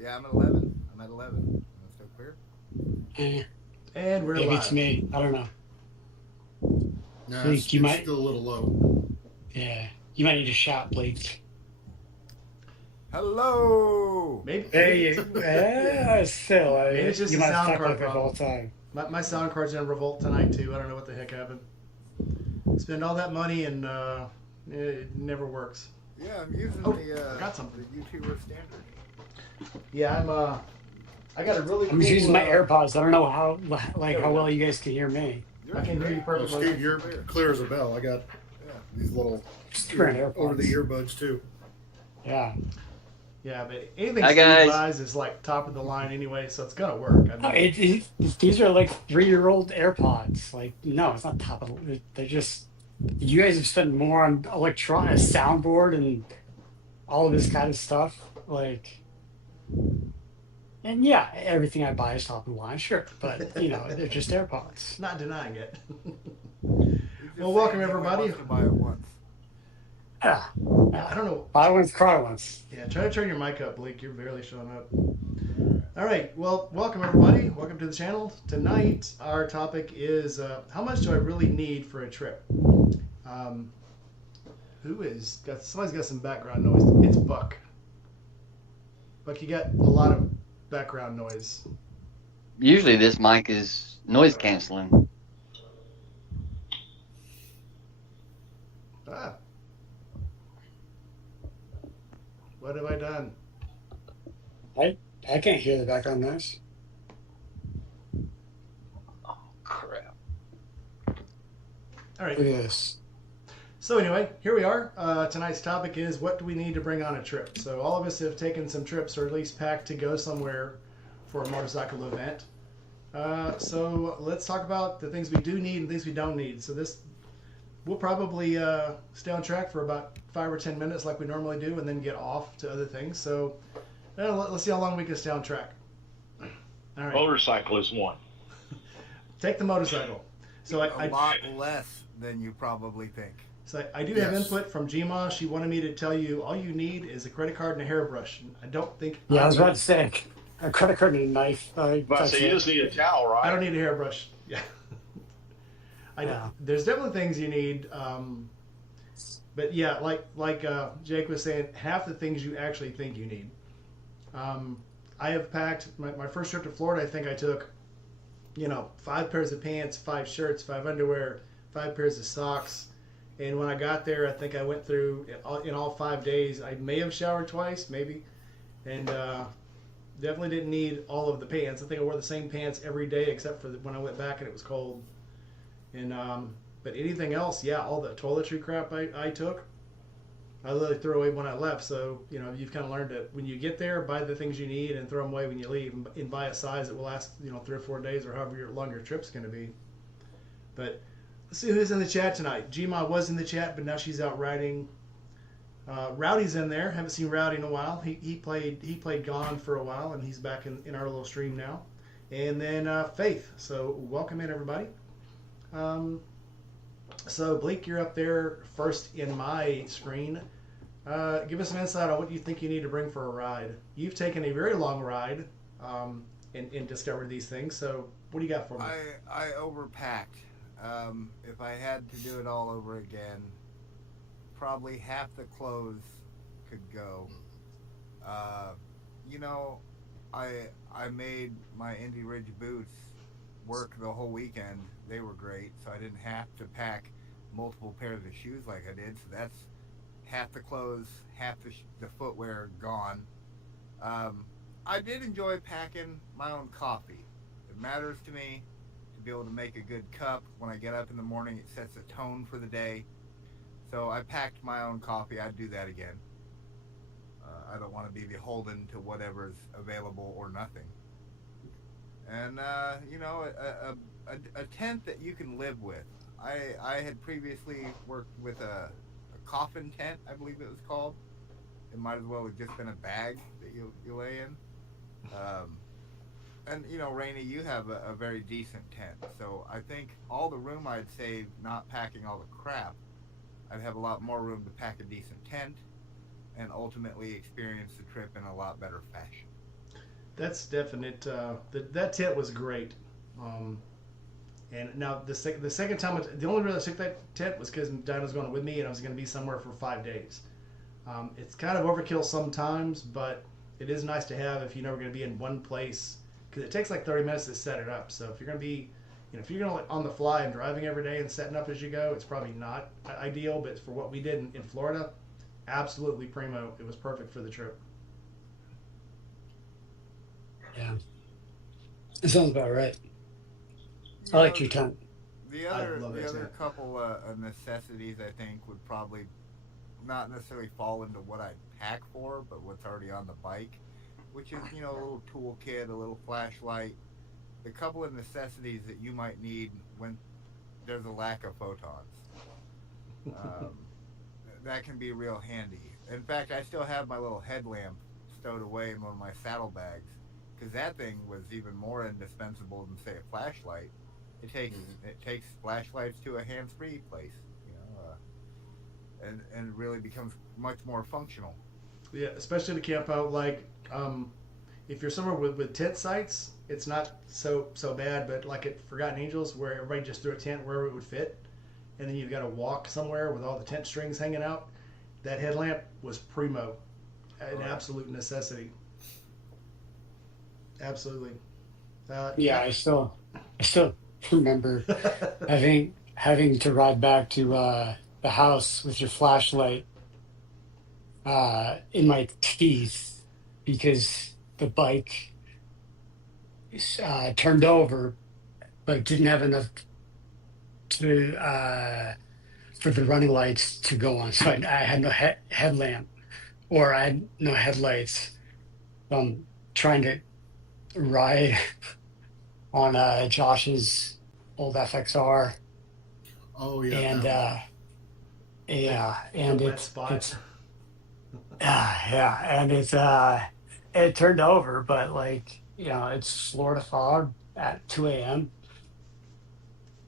Yeah, I'm at 11. I'm at 11. Am I still clear? Eh, And we're maybe it's live. me. I don't know. No, Blake, you it's might, still a little low. yeah, you might need to shout, Blake. Hello! Maybe Hey, it's still, maybe it's just you a might have sound talked card like this the whole problem. time. My sound card's in revolt tonight too. I don't know what the heck happened. Spend all that money and it never works. Yeah, I'm using Oh, forgot the something. YouTuber standard. Yeah, I got a really I'm just using cool. my AirPods. I don't know how, There we how go. well you guys can hear me. I Yours can is hear you great. Well, perfectly. Steve, you're Clear. clear as a bell. I got Yeah. these little Just wearing over the AirPods. earbuds too. Yeah. Yeah, but anything Hi Steve guys. buys is like top of the line anyway, so it's gonna work. I No, mean, these are like 3-year-old AirPods. Like, no, it's not top of the. They're just. You guys have spent more on electronic soundboard and all of this kind of stuff. Like, and yeah, everything I buy is top of the line, sure, but they're just AirPods. not denying it. He's just Well, welcome saying he only everybody. wants to buy it once. Yeah, I yeah. don't know. Buy once, cry once. Yeah, try to turn your mic up, Blake. You're barely showing up. All right. Well, welcome everybody. Welcome to the channel. Tonight, our topic is how much do I really need for a trip? Um, who is got? Somebody's got some background noise. It's Buck. Buck, you got a lot of background noise. Usually this mic is noise canceling. Ah, what have I done? I can't hear the background noise. Oh crap. All right. Look at this. So anyway, here we are. Tonight's topic is what do we need to bring on a trip? So all of us have taken some trips, or at least packed to go somewhere for a motorcycle event. So let's talk about the things we do need and things we don't need. So this, we'll probably stay on track for about 5 or 10 minutes, like we normally do, and then get off to other things. So let's see how long we can stay on track. All right, Motorcycle is one. take the motorcycle. So A I lot less than you probably think. So I do have Yes. input from Gma. She wanted me to tell you all you need is a credit card and a hairbrush. I don't think Yeah, I was need- about to say a credit card and a knife. But so you just need a towel, right? I don't need a hairbrush. Yeah. Yeah. There's definitely things you need. But yeah, like Jake was saying, half the things you actually think you need. I have packed my first trip to Florida. I think I took, 5 pairs of pants, 5 shirts, 5 underwear, 5 pairs of socks. And when I got there, I think I went through in all 5 days. I may have showered twice, maybe, and definitely didn't need all of the pants. I think I wore the same pants every day except for when I went back and it was cold. And but anything else, yeah, all the toiletry crap I took, I literally threw away when I left. So you've kind of learned that when you get there, buy the things you need and throw them away when you leave, and buy a size that will last 3 or 4 days or however long your trip's going to be. But let's see who's in the chat tonight. Gma was in the chat, but now she's out riding. Rowdy's in there. Haven't seen Rowdy in a while. He played Gone for a while, and he's back in our little stream now. And then Faith. So welcome in everybody. So Blake, you're up there first in my screen. Give us an insight on what you think you need to bring for a ride. You've taken a very long ride and discovered these things. So what do you got for me? I overpacked. If I had to do it all over again, probably half the clothes could go. You know, I made my Indy Ridge boots work the whole weekend. They were great, so I didn't have to pack multiple pairs of shoes like I did. So that's half the clothes, half the footwear gone. I did enjoy packing my own coffee. It matters to me to be able to make a good cup. When I get up in the morning, it sets a tone for the day. So I packed my own coffee. I'd do that again. I don't want to be beholden to whatever's available or nothing. And a tent that you can live with. I had previously worked with a coffin tent, I believe it was called. It might as well have just been a bag that you lay in. And Rainey, you have a very decent tent, so I think all the room I'd save not packing all the crap, I'd have a lot more room to pack a decent tent, and ultimately experience the trip in a lot better fashion. That's definite. That tent was great. Um, and now the second time, the only reason I took that tent was because Dinah was going with me, and I was going to be somewhere for 5 days. It's kind of overkill sometimes, but it is nice to have if you know we're going to be in one place because it takes like 30 minutes to set it up. So if you're going to be, if you're going to like on the fly and driving every day and setting up as you go, it's probably not ideal. But for what we did in Florida, absolutely primo. It was perfect for the trip. Yeah, it sounds about right. I You like know, your tent. I love the that other tent. couple necessities I think would probably not necessarily fall into what I'd pack for, but what's already on the bike, which is a little toolkit, a little flashlight, the couple of necessities that you might need when there's a lack of photons. Um, that can be real handy. In fact, I still have my little headlamp stowed away in one of my saddlebags because that thing was even more indispensable than say a flashlight. It takes flashlights to a hands-free place, and it really becomes much more functional. Yeah, especially to camp out. Like, if you're somewhere with tent sites, it's not so bad. But like at Forgotten Angels, where everybody just threw a tent wherever it would fit, and then you've got to walk somewhere with all the tent strings hanging out. That headlamp was primo, an Right. absolute necessity. Absolutely. Yeah, Yeah. I still remember having to ride back to the house with your flashlight in my teeth because the bike turned over, but didn't have enough to for the running lights to go on. So I had no headlamp, or I had no headlights. I'm trying to ride on Josh's old FXR, Oh yeah, and that one. the, yeah, the and wet it's spot. it's yeah, and it turned over, but like it's Florida fog at 2 a.m.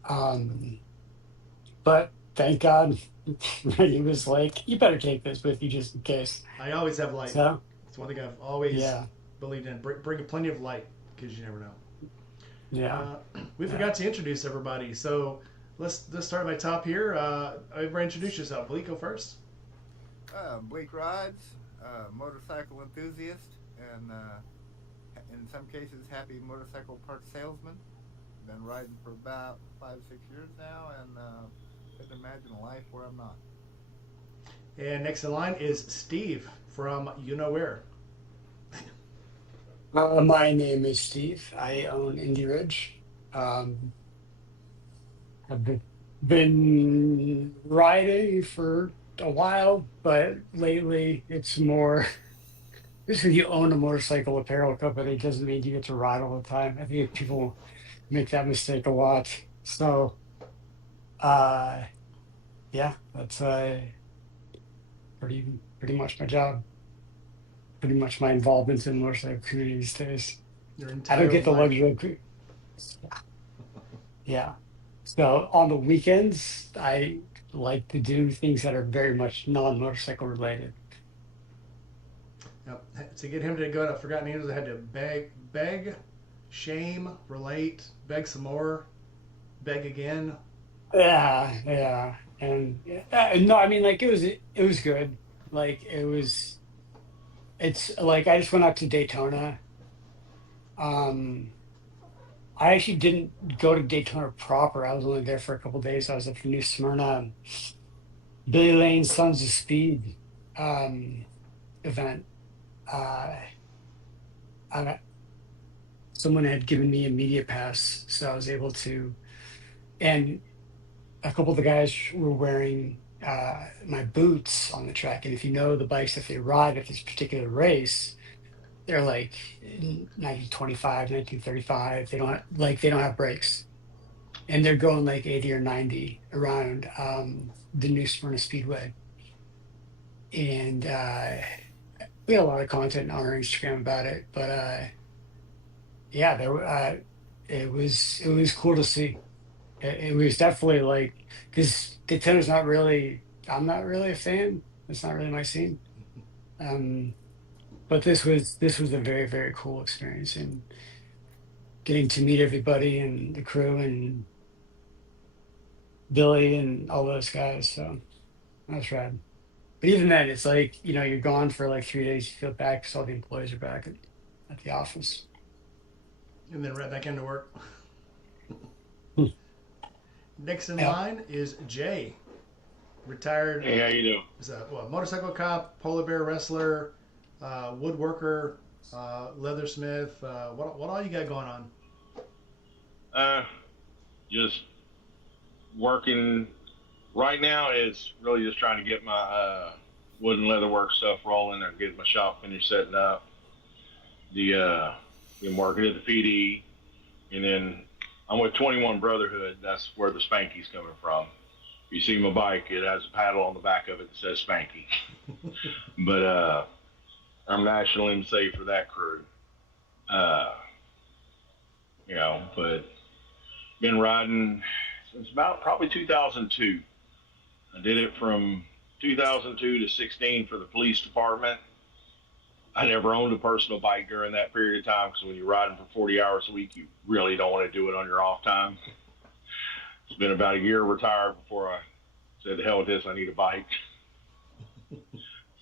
Um, but thank God he was like, "You better take this with you just in case." I always have light. So It's one thing I've always yeah, believed in. Bring plenty of light because you never know. yeah, We yeah. forgot to introduce everybody, so let's start at my top here. Everybody introduce yourself. Blake, go first. Bleak rides, motorcycle enthusiast, and in some cases, happy motorcycle parts salesman. Been riding for about 5 6 years now, and couldn't imagine a life where I'm not. And next in line is Steve from You Know Where. My name is Steve. I own Indie Ridge. Um, I've been riding for a while, but lately it's more just because you own a motorcycle apparel company doesn't mean you get to ride all the time. I think people make that mistake a lot. So, uh, yeah, that's pretty much my job, pretty much my involvement in the motorcycle community these days. Your I don't entire get the life. luxury of, yeah. So on the weekends, I like to do things that are very much non-motorcycle related. Yep. To get him to go to Forgotten Angels, I had to beg, shame, relate, beg some more, beg again. Yeah, yeah, and no, I mean, like it was good. Like it's like I just went out to Daytona. Um, I actually didn't go to Daytona proper. I was only there for a couple days. I was at the New Smyrna Billy Lane's Sons of Speed um event. Uh, I, someone had given me a media pass, so I was able to. And a couple of the guys were wearing my boots on the track. And if you know the bikes that they ride at this particular race, they're like 1925, 1935. They don't have brakes, and they're going like 80 or 90 around the New Smyrna Speedway. And we had a lot of content on our Instagram about it, but yeah, it was cool to see. It was definitely like because Daytona's I'm not really a fan. It's not really my scene. Um, But this was a very, very cool experience, and getting to meet everybody and the crew and Billy and all those guys. So that's rad. But even then, it's like, you're gone for like 3 days. You feel back because all the employees are back at the office. And then right back into work. Hmm. Next in Yeah. line is Jay, retired. Hey, how you doing? Is a motorcycle cop, polar bear wrestler, woodworker, leathersmith. What all you got going on? Uh, just working. Right now, it's really just trying to get my wood and leatherwork stuff rolling and get my shop finished setting up. Been working at the PD, and then I'm with 21 Brotherhood. That's where the Spanky's coming from. If you see my bike, it has a paddle on the back of it that says Spanky. But I'm national MC for that crew. Uh, but been riding since about probably 2002. I did it from 2002 to 16 for the police department. I never owned a personal bike during that period of time because when you're riding for 40 hours a week, you really don't want to do it on your off time. It's been about a year retired before I said, the hell with this, I need a bike.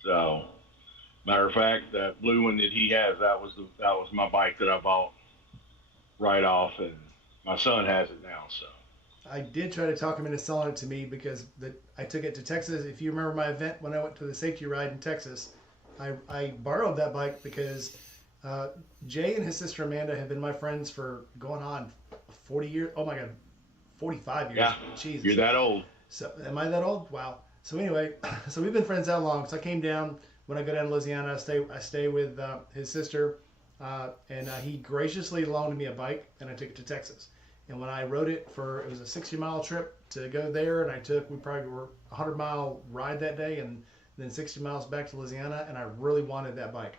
So, matter of fact, that blue one that he has, that was my bike that I bought right off, and my son has it now. So I did try to talk him into selling it to me because I took it to Texas. If you remember my event when I went to the safety ride in Texas, I borrowed that bike because Jay and his sister Amanda have been my friends for going on 40 years. Oh my God, 45 years. yeah, Jesus. you're that old. So am I that old? Wow. So anyway, so we've been friends that long. So I came down when I go down to Louisiana. I stay with his sister, and he graciously loaned me a bike, and I took it to Texas. And when I rode it it was a 60-mile trip to go there, and we probably were a 100-mile ride that day, and then 60 miles back to Louisiana, and I really wanted that bike.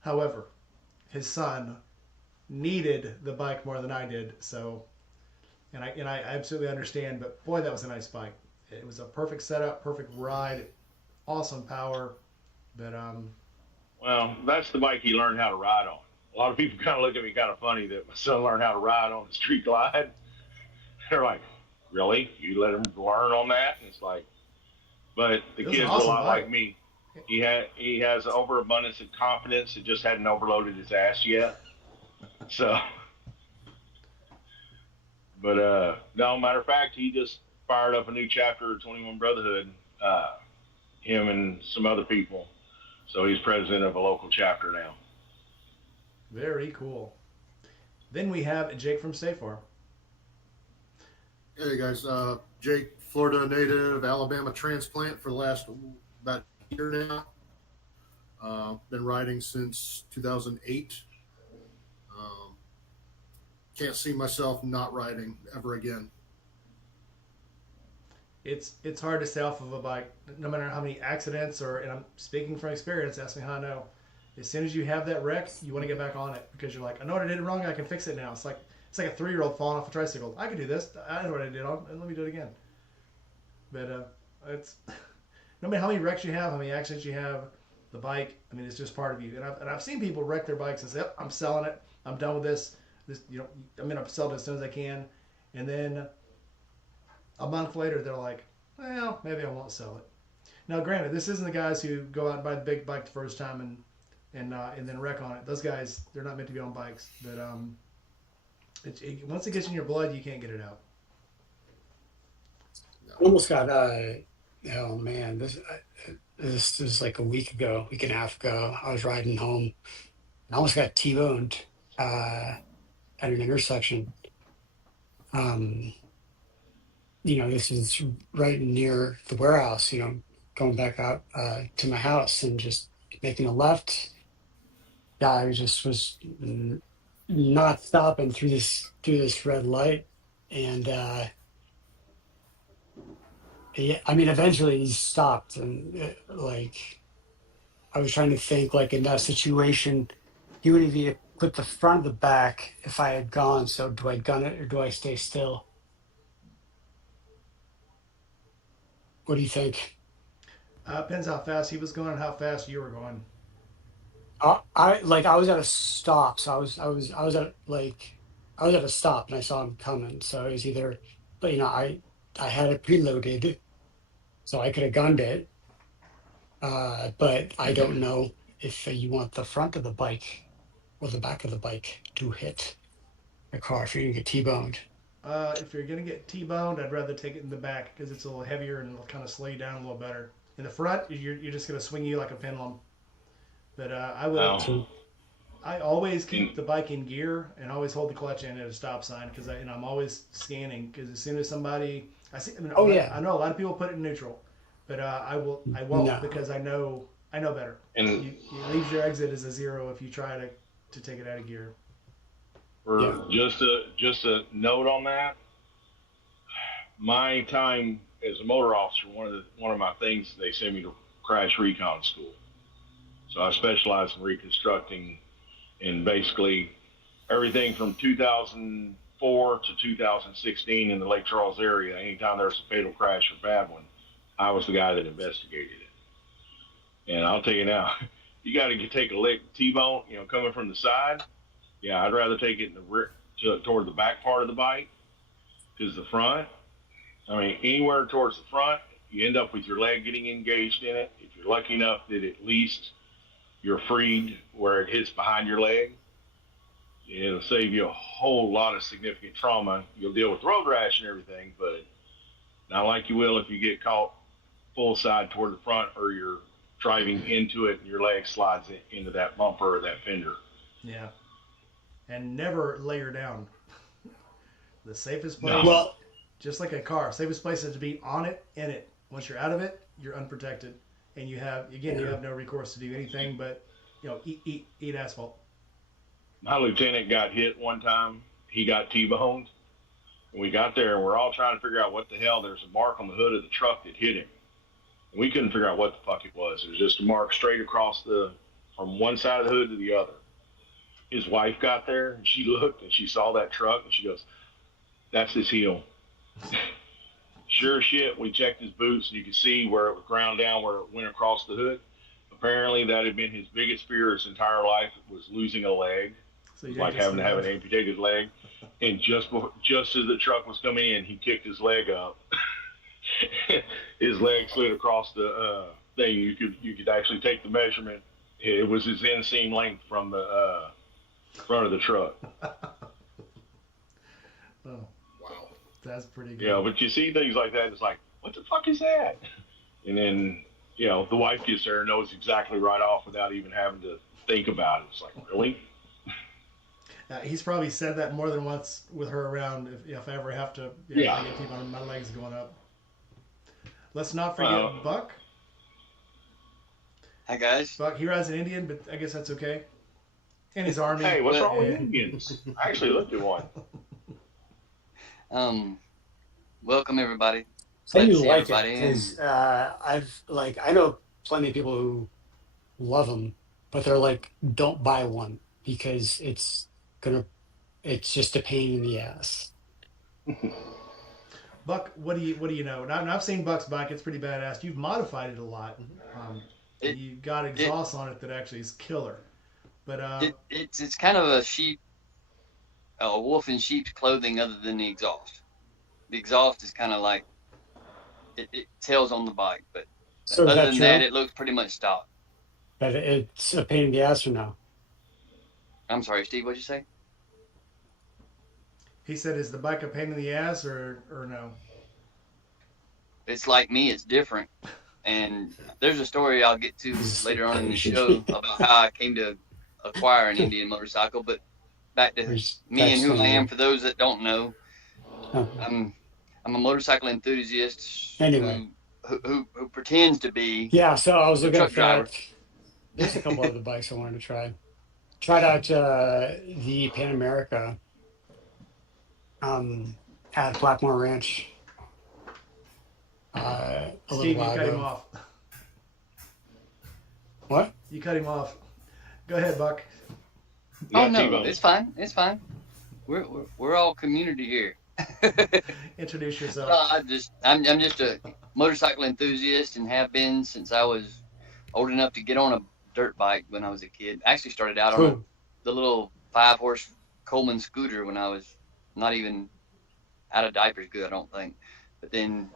However, his son needed the bike more than I did, so and I absolutely understand. But boy, that was a nice bike. It was a perfect setup, perfect ride, awesome power. But Well, that's the bike he learned how to ride on. A lot of people kind of look at me kind of funny that my son learned how to ride on the Street Glide. They're like, really? You let him learn on that? And it's like, but the it was an kid's a awesome lot bike. like me. He has an overabundance of confidence. It just hadn't overloaded his ass yet. So, but no, matter of fact, he just fired up a new chapter of 21 Brotherhood. Him and some other people. So he's president of a local chapter now. Very cool. Then we have Jake from State Farm. Hey guys, Jake, Florida native, Alabama transplant for the last about a year now. Been riding since 2008. Can't see myself not riding ever again. It's hard to stay off of a bike, no matter how many accidents and I'm speaking from experience. Ask me how I know. As soon as you have that wreck, you want to get back on it because you're like, I know what I did wrong. I can fix it now. It's like a 3-year-old falling off a tricycle. I can do this. I know what I did wrong, and let me do it again. But it's no matter how many wrecks you have, how many accidents you have, the bike. I mean, it's just part of you. And I've seen people wreck their bikes and say, "Yep, I'm selling it. I'm done with this. I'm gonna sell it as soon as I can." And then a month later, they're like, "Well, maybe I won't sell it." Now, granted, this isn't the guys who go out and buy the big bike the first time and then wreck on it. Those guys, they're not meant to be on bikes. But once it gets in your blood, you can't get it out. Almost got oh man, this was like a week and a half ago. I was riding home. I almost got T-boned at an intersection. Um, this is right near the warehouse. Going back out to my house and just making a left. Guy just was not stopping through this red light, and yeah, I mean, eventually he stopped, and like I was trying to think, like in that situation, he would have either put the front of the back if I had gone. So do I gun it or do I stay still? What do you think? Depends how fast he was going and how fast you were going. I was at a stop, so I was at a stop and I saw him coming. So it was either, but I had it preloaded, so I could have gunned it. But I don't know if you want the front of the bike or the back of the bike to hit the car if you're gonna get T-boned. If you're gonna get T-boned, I'd rather take it in the back because it's a little heavier and it'll kind of slow you down a little better. In the front, you're just gonna swing you like a pendulum. But Well, So I always keep the bike in gear and always hold the clutch in at a stop sign because I'm always scanning because as soon as somebody I see, oh yeah, I know a lot of people put it in neutral, but I won't no, because I know better. and You leave your exit as a 0 if you try to take it out of gear. yeah, for just a note on that, my time as a motor officer, one of my things they sent me to crash recon school. So I specialize in reconstructing in basically everything from 2004 to 2016 in the Lake Charles area. Anytime there was a fatal crash or bad one, I was the guy that investigated it. And I'll tell you now, you got to take a lick T-bone, coming from the side. Yeah, I'd rather take it in the rear toward the back part of the bike because the front. I mean, anywhere towards the front, you end up with your leg getting engaged in it. If you're lucky enough that at least you're freed where it hits behind your leg, it'll save you a whole lot of significant trauma. You'll deal with road rash and everything, but not like you will if you get caught full side toward the front or you're driving into it and your leg slides into that bumper or that fender. Yeah, and never layer down. The safest place, No. well, just like a car, safest place is to be on it, in it. Once you're out of it, you're unprotected, and you have no recourse to do anything but eat asphalt. My lieutenant got hit one time. He got T-boned. And we got there and we're all trying to figure out what the hell. There's a mark on the hood of the truck that hit him. And we couldn't figure out what the fuck it was. It was just a mark straight across from one side of the hood to the other. His wife got there and she looked and she saw that truck and she goes, "That's his heel." Sure shit, we checked his boots and you could see where it was ground down, where it went across the hood. Apparently that had been his biggest fear his entire life, was losing a leg. So Like having to have an amputated leg. And just as the truck was coming in, he kicked his leg up. His leg slid across the thing. You could actually take the measurement. It was his inseam length from the front of the truck. Oh, Wow. that's pretty good. Yeah, but you see things like that. It's like, what the fuck is that? And then the wife gets there and knows exactly right off without even having to think about it. It's like, really? He's probably said that more than once with her around. If I ever have to, if I get T-boned, my legs going up. Let's not forget Buck. Hi guys. Buck, he rides an Indian, but I guess that's okay. And his army. Hey, what's wrong with Indians? I actually looked at one. Welcome everybody. so Glad to you see like it everybody. because I know plenty of people who love them, but they're like, don't buy one because it's just a pain in the ass. Buck, what do you know? Now, I've seen Buck's bike. It's pretty badass. You've modified it a lot. You got exhaust on it that actually is killer. But It's kind of a wolf in sheep's clothing other than the exhaust. The exhaust is kind of like it tells on the bike, but So is other that than true? that, it looks pretty much stock. That it's a pain in the ass or no? I'm sorry, Steve. What'd you say? he said, is the bike a pain in the ass or no? It's like me. It's different. And there's a story I'll get to later on in the show about how I came to acquire an Indian motorcycle. But back to me and who I am. For those that don't know, I'm a motorcycle enthusiast. Anyway. Who pretends to be. Yeah, so I was looking Truck at driver. that. There's a couple other bikes I wanted to try. Tried out the Pan America at Blackmore Ranch a Steve, little you while cut him ago. off. What? You cut him off. Go ahead, Buck. Oh no, T-bone. it's fine. It's fine. We're all community here. Introduce yourself. I'm just a motorcycle enthusiast and have been since I was old enough to get on a dirt bike when I was a kid. I actually started out on Cool. the little 5-horse Coleman scooter when I was not even out of diapers good, I don't think. But then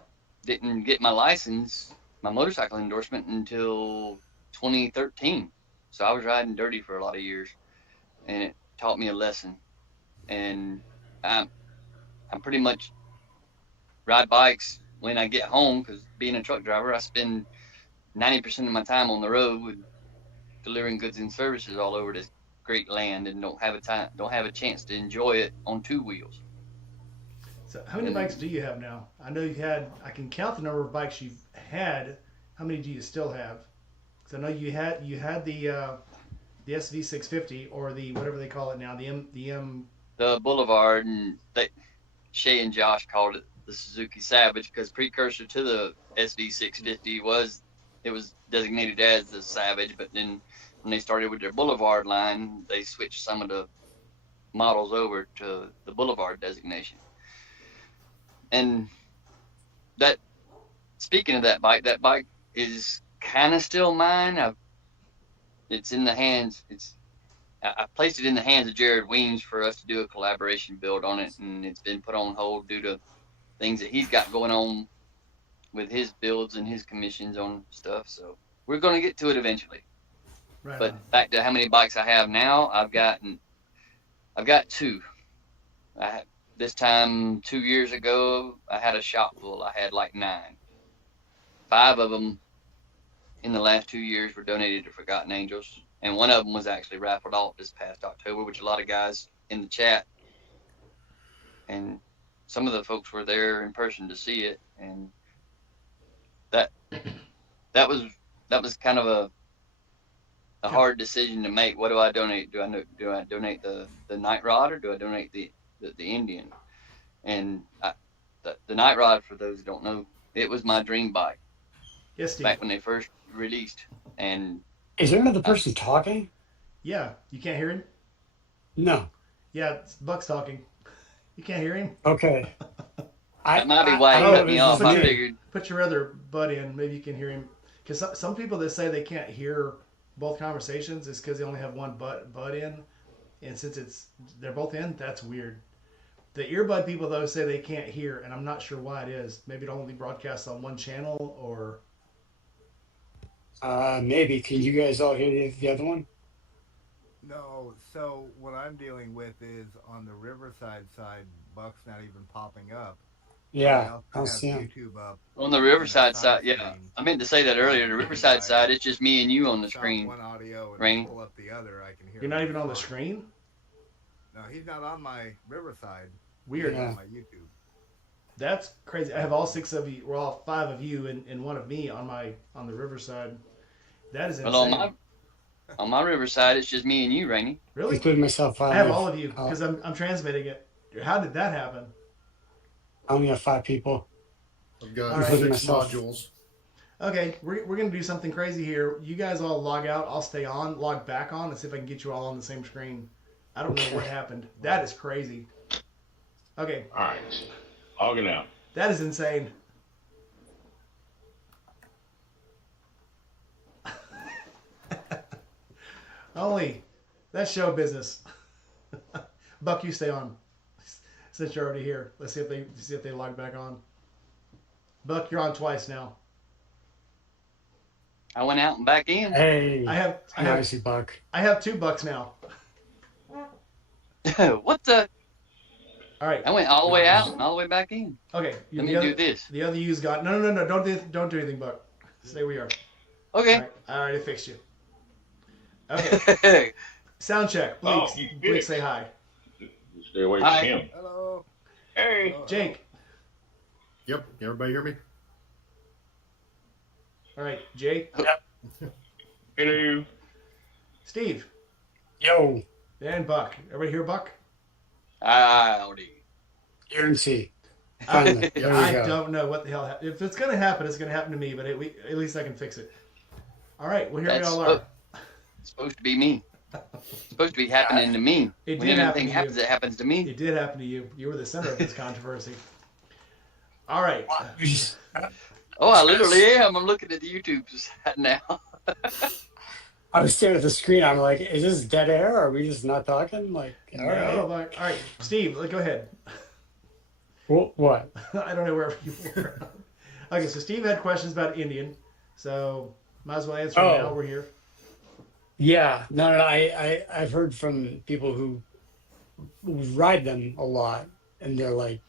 didn't get my license, my motorcycle endorsement until 2013. So I was riding dirty for a lot of years, and it taught me a lesson. And I'm pretty much ride bikes when I get home, because being a truck driver, I spend 90% of my time on the road with delivering goods and services all over this great land, and don't have a chance to enjoy it on two wheels. So how many bikes do you have now? I know I can count the number of bikes you've had. How many do you still have? Because I know you had the SV650, or the whatever they call it now, The Boulevard, and Shay and Josh called it the Suzuki Savage, because precursor to the SV650 was designated as the Savage, but then when they started with their Boulevard line, they switched some of the models over to the Boulevard designation. And that, speaking of that bike is kind of still mine. It's in the hands. I placed it in the hands of Jared Weems for us to do a collaboration build on it, and it's been put on hold due to things that he's got going on with his builds and his commissions on stuff. So we're going to get to it eventually. Right. But back to how many bikes I have now, I've got two. This time 2 years ago, I had a shop full. I had like 9. 5 of them in the last 2 years were donated to Forgotten Angels, and one of them was actually raffled off this past October, which a lot of guys in the chat and some of the folks were there in person to see it, and that was kind of a hard decision to make. What do I donate? Do I donate the Night Rod, or do I donate the Indian? And the Night Rod, for those who don't know, it was my dream bike. Yes, Steve. Back when they first released. And Is there another person talking? Yeah, you can't hear him? No. Yeah, Buck's talking. You can't hear him? Okay. That might be why he cut me off. I figured. Put your other bud in. Maybe you can hear him. Because some people that say they can't hear both conversations is because they only have one bud in. And since they're both in, that's weird. The earbud people, though, say they can't hear, and I'm not sure why it is. Maybe it only broadcasts on one channel, or... Maybe. Can you guys all hear the other one? No, so what I'm dealing with is on the Riverside side, Buck's not even popping up. Yeah, I I'll also see have him. YouTube up. On the Riverside side side, yeah. screen. I meant to say that earlier. The Riverside side, it's just me and you on the Stop screen. one audio and Rainy. pull up the other. I can hear. You're not him even on the fine. screen? No, he's not on my Riverside. Weird. He's Yeah. on my YouTube. That's crazy. I have all 6 of you, or all 5 of you, and one of me on the Riverside. That is insane. Well, on my Riverside, it's just me and you, Rainy. Really? Including myself. I have all of you because I'm transmitting it. How did that happen? I only have 5 people. I've got All right. 6 Myself. modules. Okay, we're going to do something crazy here. You guys all log out. I'll stay on, log back on, and see if I can get you all on the same screen. I don't know what happened. That is crazy. Okay, All right. Logging out. that is insane. Only that's show business. Buck, you stay on since you're already here. Let's see if they log back on. Buck, you're on twice now. I went out and back in. Hey, I I see Buck. have 2 Bucks now. What the? All right. I went all the way out and all the way back in. Okay. Let me do this. The other you's got no. Don't do anything, Buck. Stay where you are. Okay. All right. I already fixed you. Okay. Sound check. Bleak. Oh, you Bleak, fixed. say hi. Stay away Hi. from him. Hello. Hey. Jake. Yep. Can everybody hear me? All right. Jake. Hello. Steve. Yo, And Buck. Everybody hear Buck? Howdy. here and see. Finally, there we I go. don't know what the hell. If it's gonna happen, it's gonna happen to me. But at least I can fix it. All right. Well, here That's we all are. It's supposed to be me. It's supposed to be happening to me. It When did happen anything to happens, you. it happens to me. It did happen to you. You were the center of this controversy. All right. Oh, I literally am. I'm looking at the YouTube site now. I was staring at the screen. I'm like, is this dead air? Are we just not talking? Like, all No, right. like, all right, Steve, go ahead. What? I don't know where you were. Okay, so Steve had questions about Indian, so might as well answer them now. Oh, We're here. yeah. No, no. I've heard from people who ride them a lot, and they're like,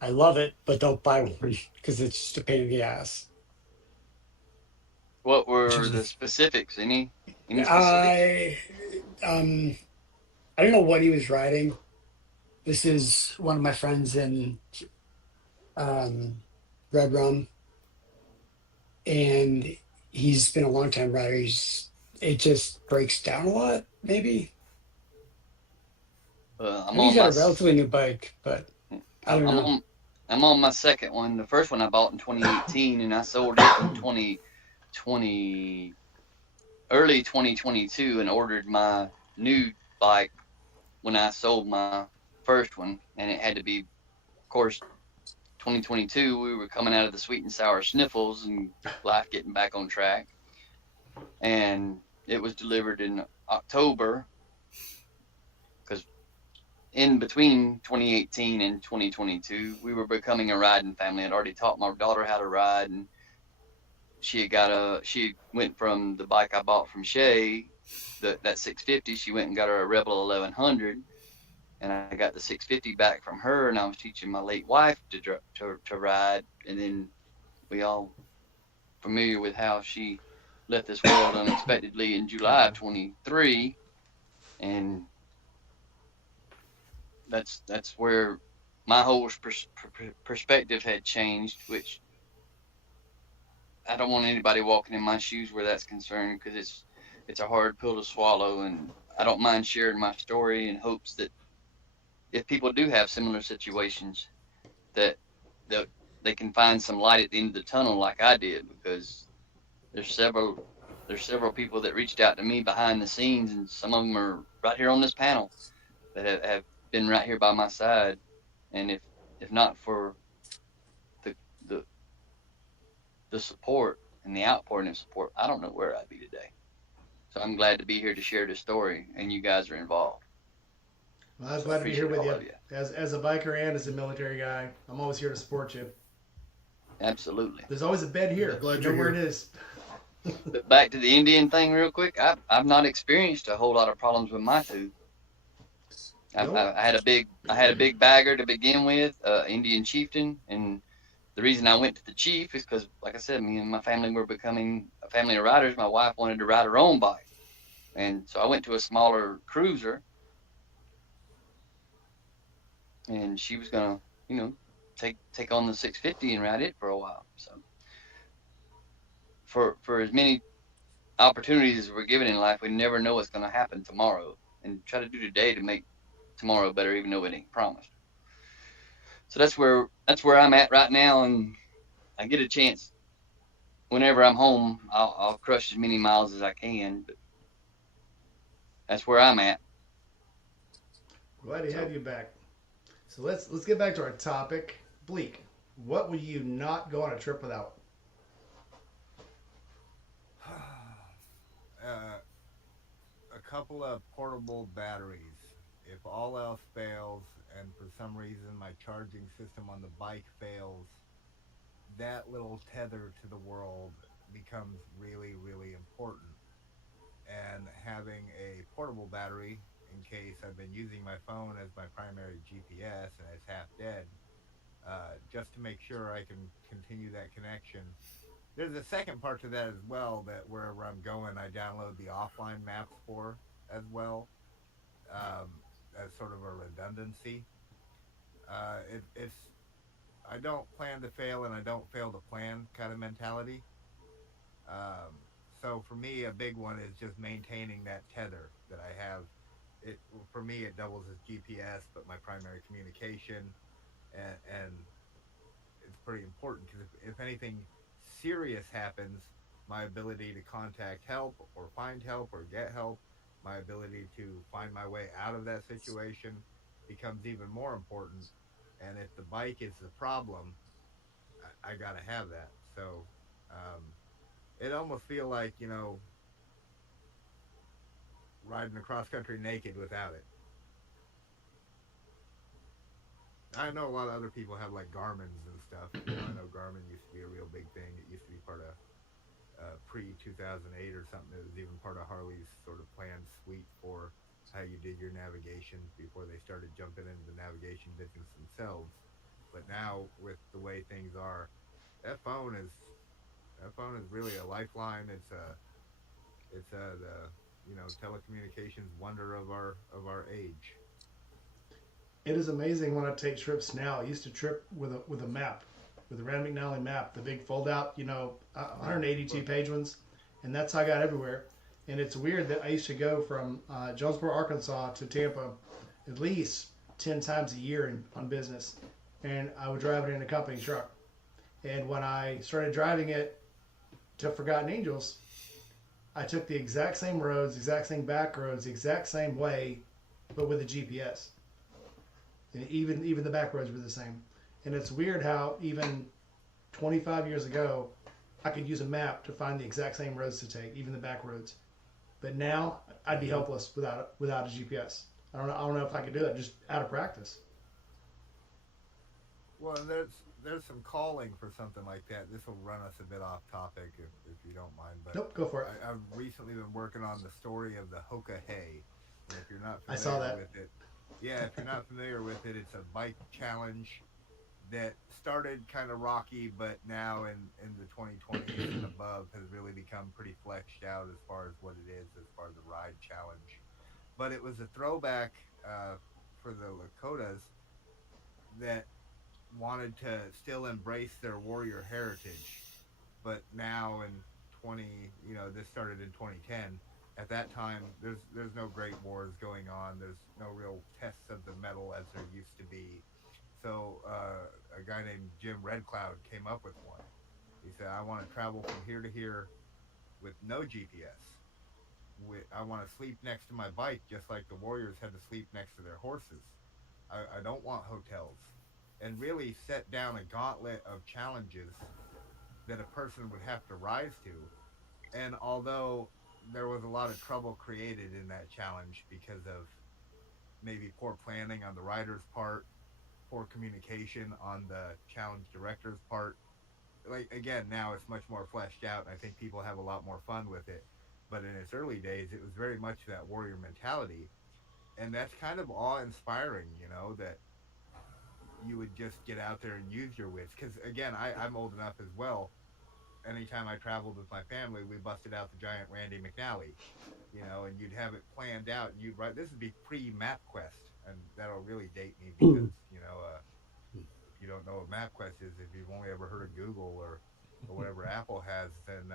I love it, but don't buy one because it's just a pain in the ass. What Which were the is, specifics? Any specifics? I um I don't know what he was riding. This is one of my friends in um Red Rum, and he's been a long time rider. It just breaks down a lot, maybe. I I'm think he's on got my a relatively new bike, but I don't I'm know. on I'm on my second one. The first one I bought in 2018, and I sold it in 2020, early 2022, and ordered my new bike when I sold my first one, and it had to be, of course, 2022. We were coming out of the sweet and sour sniffles and life getting back on track, and it was delivered in October because in between 2018 and 2022, we were becoming a riding family. I'd already taught my daughter how to ride, and she went from the bike I bought from Shay, that 650. She went and got her a Rebel 1100, and I got the 650 back from her, and I was teaching my late wife to ride, and then we all familiar with how she left this world unexpectedly in July of 23, and that's where my whole perspective had changed, which I don't want anybody walking in my shoes where that's concerned, because it's a hard pill to swallow, and I don't mind sharing my story in hopes that if people do have similar situations, that that they can find some light at the end of the tunnel like I did, because there's several there's several people that reached out to me behind the scenes, and some of them are right here on this panel that have been right here by my side, and if not for the the the support and the outpouring of support, I don't know where I'd be today. So I'm glad to be here to share this story, and you guys are involved. Well, I'm So I glad to be here appreciate with all you. of you. As a biker and as a military guy, I'm always here to support you. Absolutely. There's always a bed Yeah, here. glad You know you're where it here. is. But back to the Indian thing, real quick. I've not experienced a whole lot of problems with my tooth. Nope. I had a big bagger to begin with, Indian chieftain, and the reason I went to the chief is because, like I said, me and my family were becoming a family of riders. My wife wanted to ride her own bike, and so I went to a smaller cruiser, and she was gonna, you know, take on the 650 and ride it for a while. So for as many opportunities as we're given in life, we never know what's gonna happen tomorrow, and try to do today to make tomorrow better, even though it ain't promised. So that's where I'm at right now, and I get a chance whenever I'm home. I'll crush as many miles as I can, but that's where I'm at. Glad to have So you back. So let's get back to our topic. Bleak. What would you not go on a trip without? A couple of portable batteries. If all else fails, and for some reason my charging system on the bike fails, that little tether to the world becomes really, really important. And having a portable battery in case I've been using my phone as my primary GPS and it's half dead, just to make sure I can continue that connection. There's a second part to that as well, that wherever I'm going, I download the offline maps for as well, as sort of a redundancy. It's I don't plan to fail and I don't fail to plan kind of mentality. So for me, a big one is just maintaining that tether that I have. It For me, it doubles as GPS, but my primary communication, and it's pretty important because if anything serious happens, my ability to contact help or find help or get help, my ability to find my way out of that situation becomes even more important. And if the bike is the problem, I gotta have that. So um, it almost feel like, riding across country naked without it. I know a lot of other people have like Garmin's and stuff. I know Garmin used to be a real big thing. It used to be part of pre 2008 or something. It was even part of Harley's sort of planned suite for how you did your navigation before they started jumping into the navigation business themselves. But now with the way things are, that phone is that phone is really a lifeline. It's the telecommunications wonder of our age. It is amazing when I take trips now. I used to trip with a map, with the Rand McNally map, the big fold out, 182 page ones, and that's how I got everywhere. And it's weird that I used to go from Jonesboro, Arkansas to Tampa at least 10 times a year on business, and I would drive it in a company truck. And when I started driving it to Forgotten Angels, I took the exact same roads, exact same back roads, the exact same way, but with a GPS. And even the back roads were the same. And it's weird how even 25 years ago, I could use a map to find the exact same roads to take, even the back roads. But now I'd be helpless without a GPS. I don't know if I could do that just out of practice. Well, and there's some calling for something like that. This will run us a bit off topic if you don't mind, but Nope, go for it. I've recently been working on the story of the Hoka Hay. And if you're not I saw familiar that. with it, yeah, if you're not familiar with it, it's a bike challenge that started kind of rocky, but now in the 2020s and above has really become pretty fleshed out as far as what it is, as far as the ride challenge. But it was a throwback for the Lakotas that wanted to still embrace their warrior heritage, but now in 20, this started in 2010. At that time, there's no great wars going on. There's no real tests of the metal as there used to be. So a guy named Jim Red Cloud came up with one. He said, "I want to travel from here to here with no GPS. I want to sleep next to my bike just like the warriors had to sleep next to their horses. I don't want hotels." And really set down a gauntlet of challenges that a person would have to rise to. And although there was a lot of trouble created in that challenge because of maybe poor planning on the rider's part, poor communication on the challenge director's part, like again, now it's much more fleshed out, and I think people have a lot more fun with it. But in its early days, it was very much that warrior mentality, and that's kind of awe-inspiring. That you would just get out there and use your wits. Because again, I'm old enough as well. Anytime I traveled with my family, we busted out the giant Randy McNally, and you'd have it planned out. And you'd write, this would be pre MapQuest, and that'll really date me because if you don't know what MapQuest is, if you've only ever heard of Google or whatever Apple has, then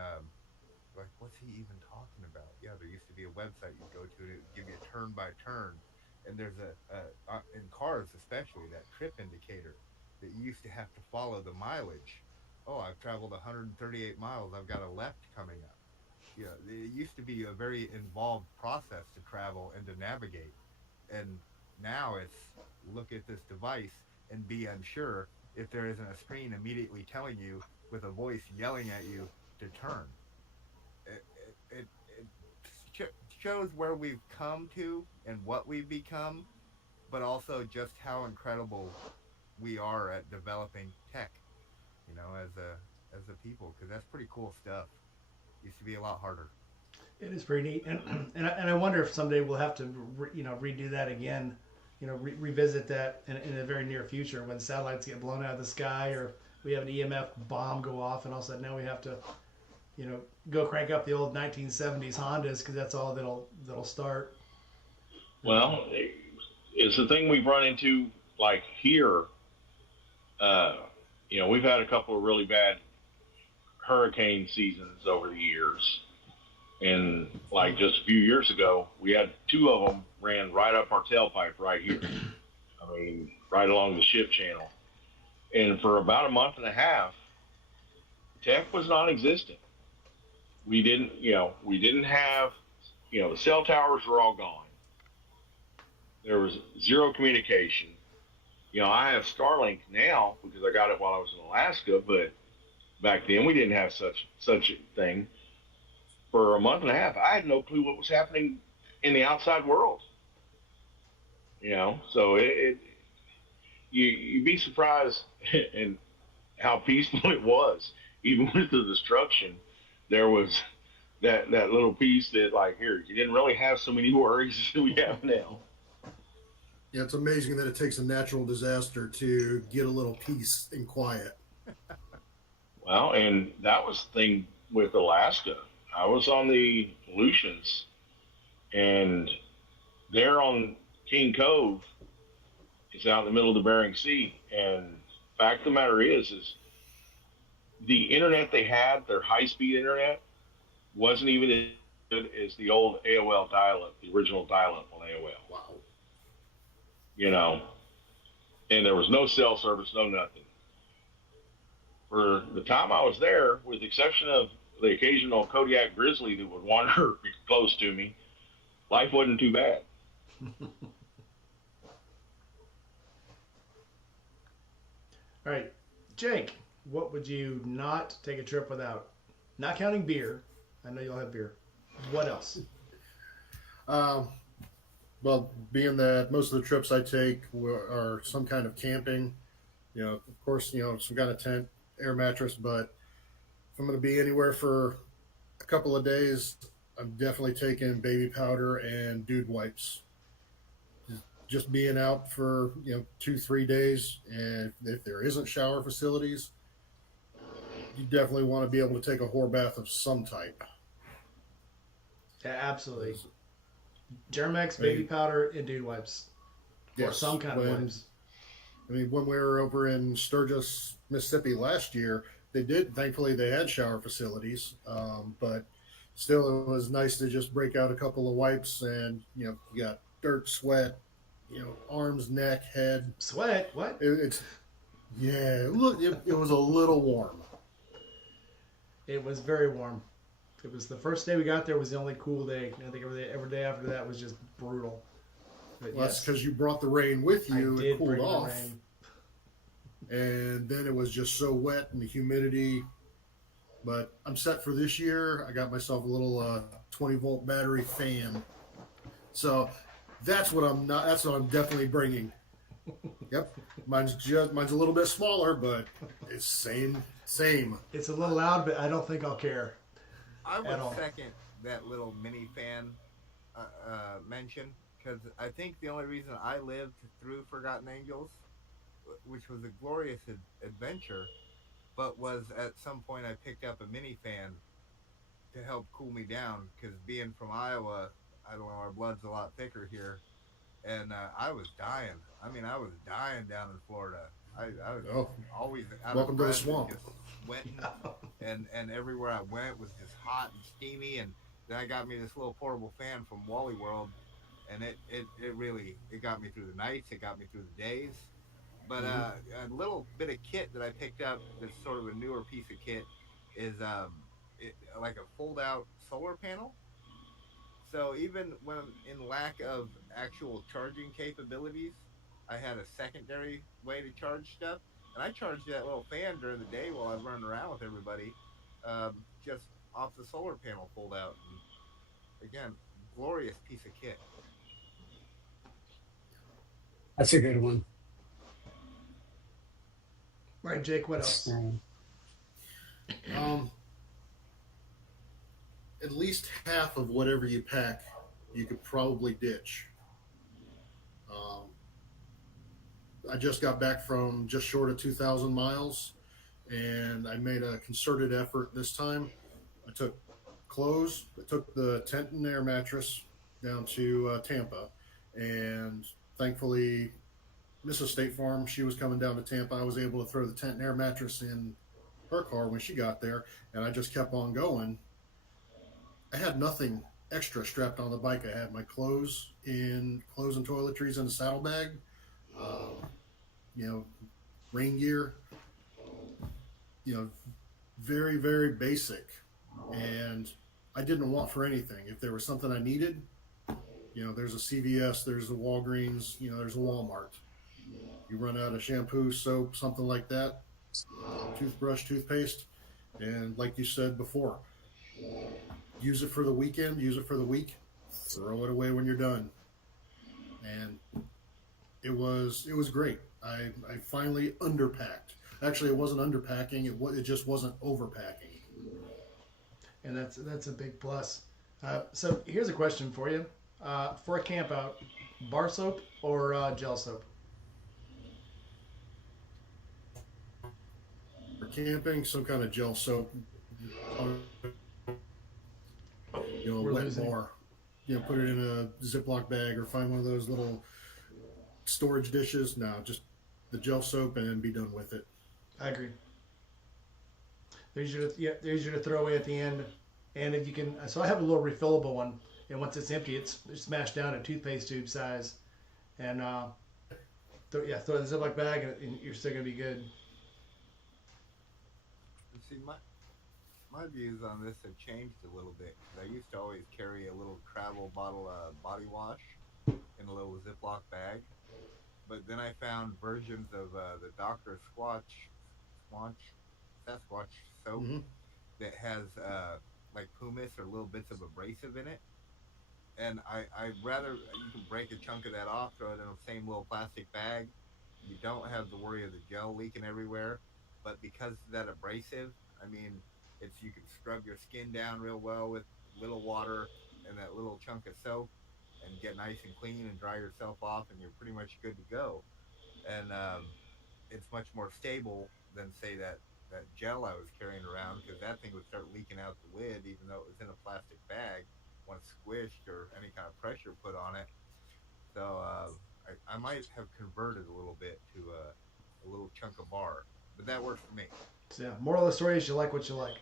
like, what's he even talking about? Yeah, there used to be a website you'd go to and it would give you a turn by turn. And there's in cars especially, that trip indicator that you used to have to follow the mileage. Oh, I've traveled 138 miles. I've got a left coming up. Yeah, it used to be a very involved process to travel and to navigate. And now it's look at this device and be unsure if there isn't a screen immediately telling you with a voice yelling at you to turn. It shows where we've come to and what we've become, but also just how incredible we are at developing tech, as a people, because that's pretty cool stuff. Used to be a lot harder. It is pretty neat, and I wonder if someday we'll have to redo that again, revisit that in the very near future when satellites get blown out of the sky or we have an EMF bomb go off, and all of a sudden now we have to go crank up the old 1970s Hondas because that's all that'll start. Well, it's the thing we've run into, like here. We've had a couple of really bad hurricane seasons over the years, and like just a few years ago, we had two of them ran right up our tailpipe right here. I mean, right along the ship channel, and for about a month and a half, tech was non-existent. We didn't have, the cell towers were all gone. There was zero communication. I have Starlink now because I got it while I was in Alaska, but back then we didn't have such a thing. For a month and a half, I had no clue what was happening in the outside world. You know, so you'd be surprised and how peaceful it was, even with the destruction. There was that little piece that like here you didn't really have so many worries as we have now. Yeah, it's amazing that it takes a natural disaster to get a little peace and quiet. Well, and that was the thing with Alaska. I was on the Aleutians, and there on King Cove, it's out in the middle of the Bering Sea. And fact of the matter is the internet they had, their high-speed internet, wasn't even as good as the old AOL dial-up, the original dial-up on AOL. Wow. You know, and there was no cell service, no nothing. For the time I was there, with the exception of the occasional Kodiak grizzly that would wander close to me, life wasn't too bad. All right, Jake, what would you not take a trip without? Not counting beer. I know you'll have beer. What else? Well, being that most of the trips I take are some kind of camping, of course, some kind of tent, air mattress, but if I'm going to be anywhere for a couple of days, I'm definitely taking baby powder and dude wipes. Just being out for 2-3 days, and if there isn't shower facilities, you definitely want to be able to take a whore bath of some type. Yeah, absolutely. Germex, baby powder, and dude wipes. Or Yes, some kind of wipes. When we were over in Sturgis, Mississippi last year, thankfully they had shower facilities, but still it was nice to just break out a couple of wipes, and you got dirt, sweat, arms, neck, head. Sweat? What? Look, it was a little warm. It was very warm. It was the first day we got there was the only cool day. I think every day after that was just brutal. But Well, that's because you brought the rain with you. I did it cooled bring off, the rain. and then it was just so wet and the humidity. But I'm set for this year. I got myself a little 20-volt battery fan, so that's what I'm not. That's what I'm definitely bringing. Yep, mine's a little bit smaller, but it's same. It's a little loud, but I don't think I'll care. I would At all. second that little mini fan mention, because I think the only reason I lived through Forgotten Angels, which was a glorious adventure, but was at some point I picked up a mini fan to help cool me down, because being from Iowa, I don't know, our blood's a lot thicker here, and I was dying. I mean, I was dying down in Florida. I was always out Welcome of to the breath, swamp. just sweating, and everywhere I went was just hot and steamy. And then I got me this little portable fan from Wally World, and it really got me through the nights. It got me through the days. But a little bit of kit that I picked up that's sort of a newer piece of kit is like a fold out solar panel. So even when I'm in lack of actual charging capabilities, I had a secondary way to charge stuff, and I charged that little fan during the day while I was running around with everybody, just off the solar panel fold out. And again, glorious piece of kit. That's a good one. Right, Jake, what else? At least half of whatever you pack, you could probably ditch. I just got back from just short of 2,000 miles, and I made a concerted effort this time. I took clothes, I took the tent and air mattress down to Tampa, and thankfully, Mrs. State Farm, she was coming down to Tampa. I was able to throw the tent and air mattress in her car when she got there, and I just kept on going. I had nothing extra strapped on the bike. I had my clothes and toiletries in a saddlebag, rain gear, very, very basic. And I didn't want for anything. If there was something I needed, there's a CVS, there's a Walgreens, there's a Walmart. You run out of shampoo, soap, something like that, toothbrush, toothpaste, and like you said before, use it for the weekend, use it for the week, throw it away when you're done. And it was great. I finally underpacked. Actually, it wasn't underpacking. It just wasn't overpacking. And that's a big plus. So here's a question for you: for a camp out, bar soap or gel soap? For camping, some kind of gel soap, We're wet losing. bar. Put it in a Ziploc bag or find one of those little storage dishes. No, just the gel soap and be done with it. I agree. There's your to throw away at the end, and if you can, so I have a little refillable one, and once it's empty, it's smashed down to toothpaste tube size, and throw the Ziploc bag, and you're still gonna be good. See, my views on this have changed a little bit because I used to always carry a little travel bottle of body wash in a little Ziploc bag, but then I found versions of the Doctor Sasquatch soap Hmm. that has like pumice or little bits of abrasive in it. And I rather you can break a chunk of that off, throw it in the same little plastic bag. You don't have the worry of the gel leaking everywhere, but because of that abrasive, I mean, it's you can scrub your skin down real well with little water and that little chunk of soap, and get nice and clean and dry yourself off, and you're pretty much good to go. And it's much more stable than say that gel I was carrying around because that thing would start leaking out the lid even though it was in a plastic bag once squished or any kind of pressure put on it. So I might have converted a little bit to a little chunk of bar, but that works for me. So yeah, moral of the story is you like what you like.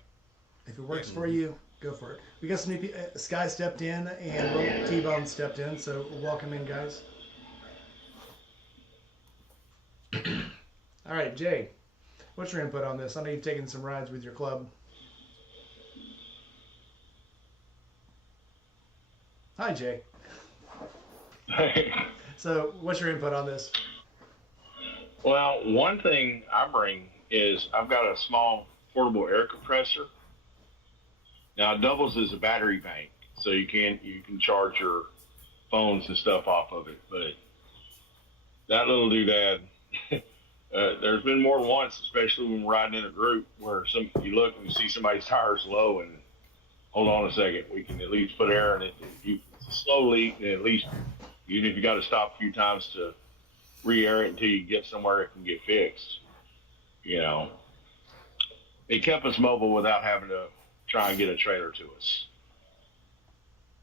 If it Yeah. works for you, go for it. We got some new Sky stepped in and T-Bone stepped in, so welcome in, guys. All right, Jay, what's your input on this? I know you've taken some rides with your club. Hi, Jay. So, what's your input on this? Well, one thing I bring is I've got a small portable air compressor. Now it doubles as a battery bank, so you can charge your phones and stuff off of it. But that little doodad, there's been more than once, especially when we're riding in a group, where some you look and you see somebody's tires low, and hold on a second, we can at least put air in it. If you slowly, at least, even if you got to stop a few times to re-air it until you get somewhere it can get fixed. You know, it kept us mobile without having to try and get a trailer to us.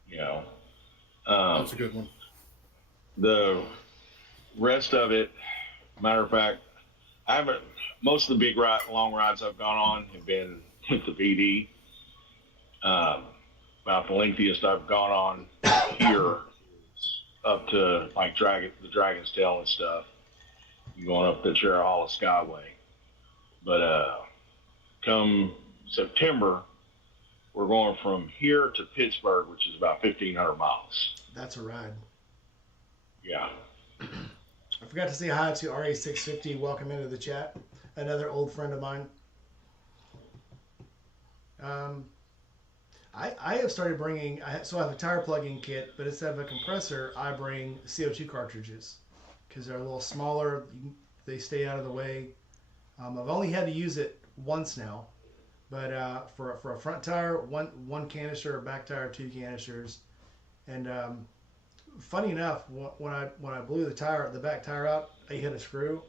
You know, um, That's a good one. the rest of it, matter of fact, I haven't. Most of the long rides I've gone on have been with the PD. Um, About the lengthiest I've gone on here is up to like the Dragon's Tail and stuff, going up the Cherahalla Skyway. But come September, we're going from here to Pittsburgh, which is about 1,500 miles. That's a ride. Yeah. I forgot to say hi to RA650. Welcome into the chat. Another old friend of mine. Um, I have started bringing, so I have a tire plug-in kit, but instead of a compressor, I bring CO2 cartridges because they're a little smaller. They stay out of the way. I've only had to use it once now, but for a front tire, one canister, a back tire, two canisters, and funny enough, when I blew the back tire out, I hit a screw,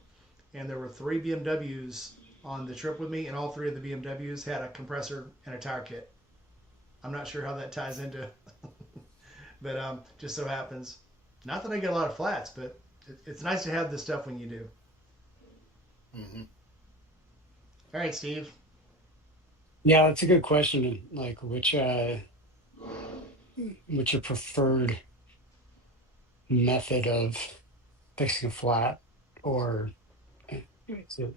and there were three BMWs on the trip with me, and all three of the BMWs had a compressor and a tire kit. I'm not sure how that ties into, but just so happens. Not that I get a lot of flats, but it's nice to have this stuff when you do. Hmm. All right, Steve. Yeah, that's a good question. Like, which your preferred method of fixing a flat, or is it,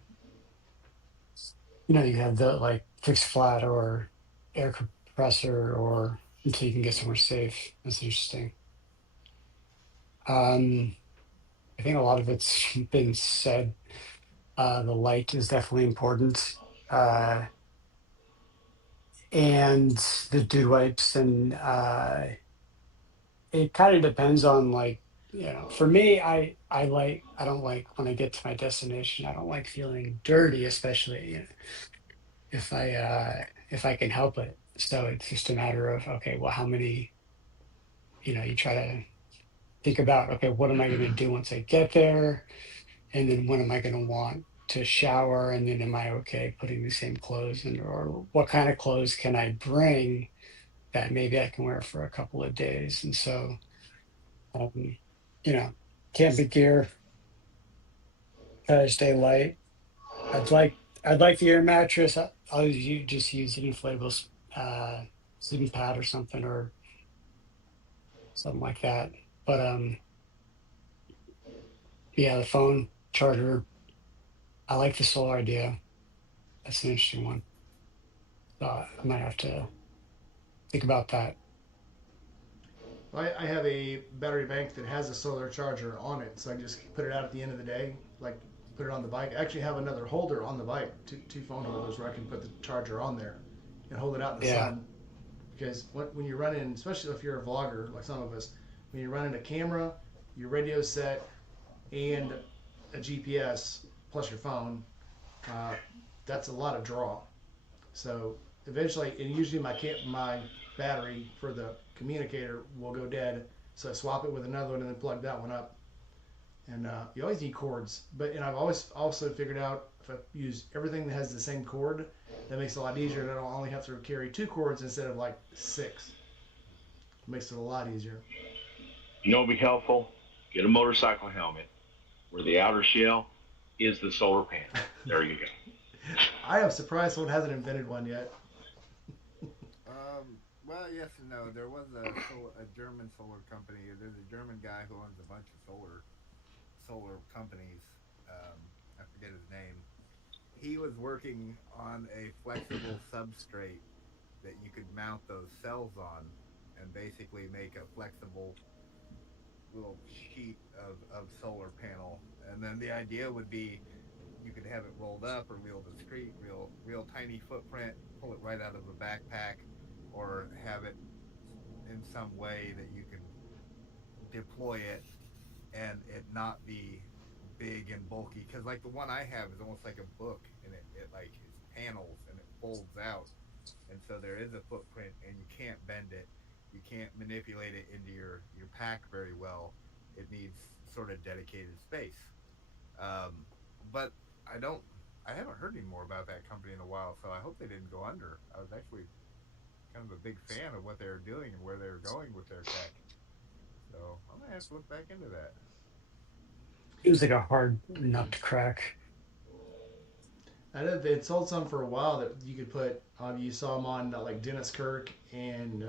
you have the like fixed flat or air compressor, or until you can get somewhere safe. That's interesting. Um, I think a lot of it's been said. The light is definitely important. Uh, and the dew wipes and it kind of depends on like, for me, I don't like when I get to my destination, I don't like feeling dirty, especially if I can help it. So it's just a matter of, okay, well, how many, you try to think about, okay, what am I going to do once I get there? And then when am I going to want to shower? And then am I okay putting the same clothes in, or what kind of clothes can I bring that maybe I can wear for a couple of days? And so, um, you know, camping gear, try to stay light. I'd like the air mattress. I'll just use an inflatable sleeping pad or something like that. But yeah, the phone charger. I like the solar idea. That's an interesting one. I might have to think about that. I have a battery bank that has a solar charger on it, so I just put it out at the end of the day, like put it on the bike. I actually have another holder on the bike, two phone holders where I can put the charger on there and hold it out in the Yeah, sun. Because when you're running, especially if you're a vlogger like some of us, when you're running a camera, your radio set, and a GPS plus your phone, uh, that's a lot of draw. So eventually, and usually my battery for the communicator will go dead. So I swap it with another one and then plug that one up. And you always need cords, and I've always also figured out if I use everything that has the same cord, that makes it a lot easier. And I don't only have to carry two cords instead of like six. It makes it a lot easier. You know, it'd be helpful. Get a motorcycle helmet where the outer shell is the solar panel. There you go. I am surprised someone hasn't invented one yet. Well, yes and no. There was a German solar company. There's a German guy who owns a bunch of solar companies. I forget his name. He was working on a flexible substrate that you could mount those cells on, and basically make a flexible little sheet of solar panel. And then the idea would be you could have it rolled up or real discreet, real tiny footprint, pull it right out of a backpack, or have it in some way that you can deploy it and it not be big and bulky. Because like the one I have is almost like a book, and it like it's panels and it folds out, and so there is a footprint, and you can't bend it, you can't manipulate it into your pack very well. It needs sort of dedicated space. Um, but I don't. I haven't heard any more about that company in a while, so I hope they didn't go under. I was actually kind of a big fan of what they were doing and where they were going with their tech. So I'm gonna have to look back into that. it was like a hard nut to crack. I know they had sold some for a while that you could put. You saw them on like Dennis Kirk and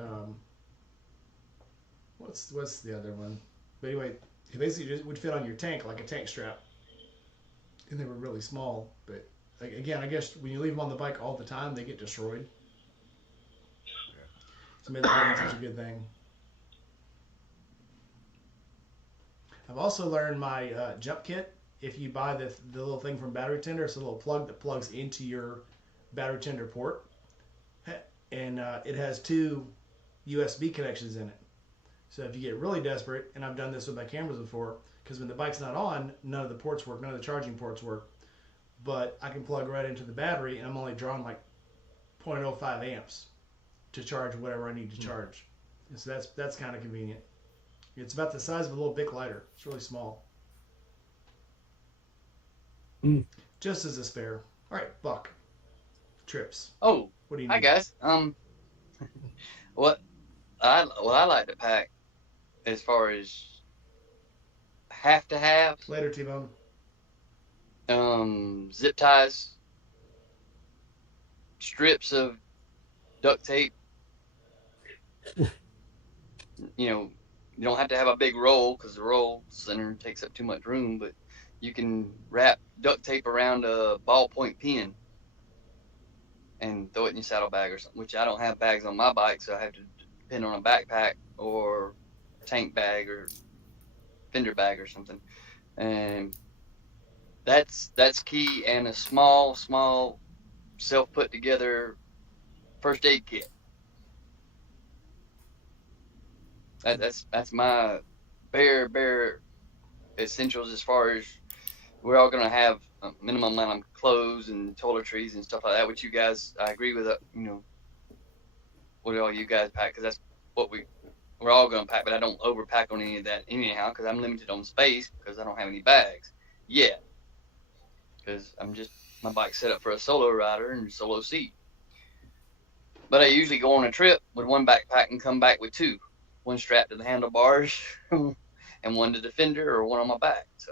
what's the other one? But anyway, it basically just would fit on your tank like a tank strap, and they were really small. But like, again, I guess when you leave them on the bike all the time, they get destroyed. Yeah. So maybe that's such a good thing. I've also learned my jump kit. If you buy the little thing from Battery Tender, it's a little plug that plugs into your Battery Tender port, and it has two USB connections in it. So if you get really desperate, and I've done this with my cameras before, because when the bike's not on, none of the ports work, none of the charging ports work. But I can plug right into the battery, and I'm only drawing like 0.05 amps to charge whatever I need to charge. And so that's kind of convenient. It's about the size of a little Bic lighter. It's really small. Mm. Just as a spare. All right, Buck. Trips. Oh, What do you hi need? guys. What I like to pack as far as have to have, Later, T-Bone. zip ties, strips of duct tape. You know, you don't have to have a big roll because the roll center takes up too much room, but you can wrap duct tape around a ballpoint pen and throw it in your saddlebag or something, which I don't have bags on my bike, so I have to depend on a backpack or tank bag or fender bag or something. And that's key, and a small self put together first aid kit. That's my bare essentials as far as we're all gonna have a minimum amount of clothes and toiletries and stuff like that. Which you guys, I agree with. What all you guys pack because that's what we're all gonna pack. But I don't overpack on any of that anyhow because I'm limited on space because I don't have any bags yet. Because my bike's set up for a solo rider and solo seat. But I usually go on a trip with one backpack and come back with two, one strapped to the handlebars and one to the fender or one on my back. So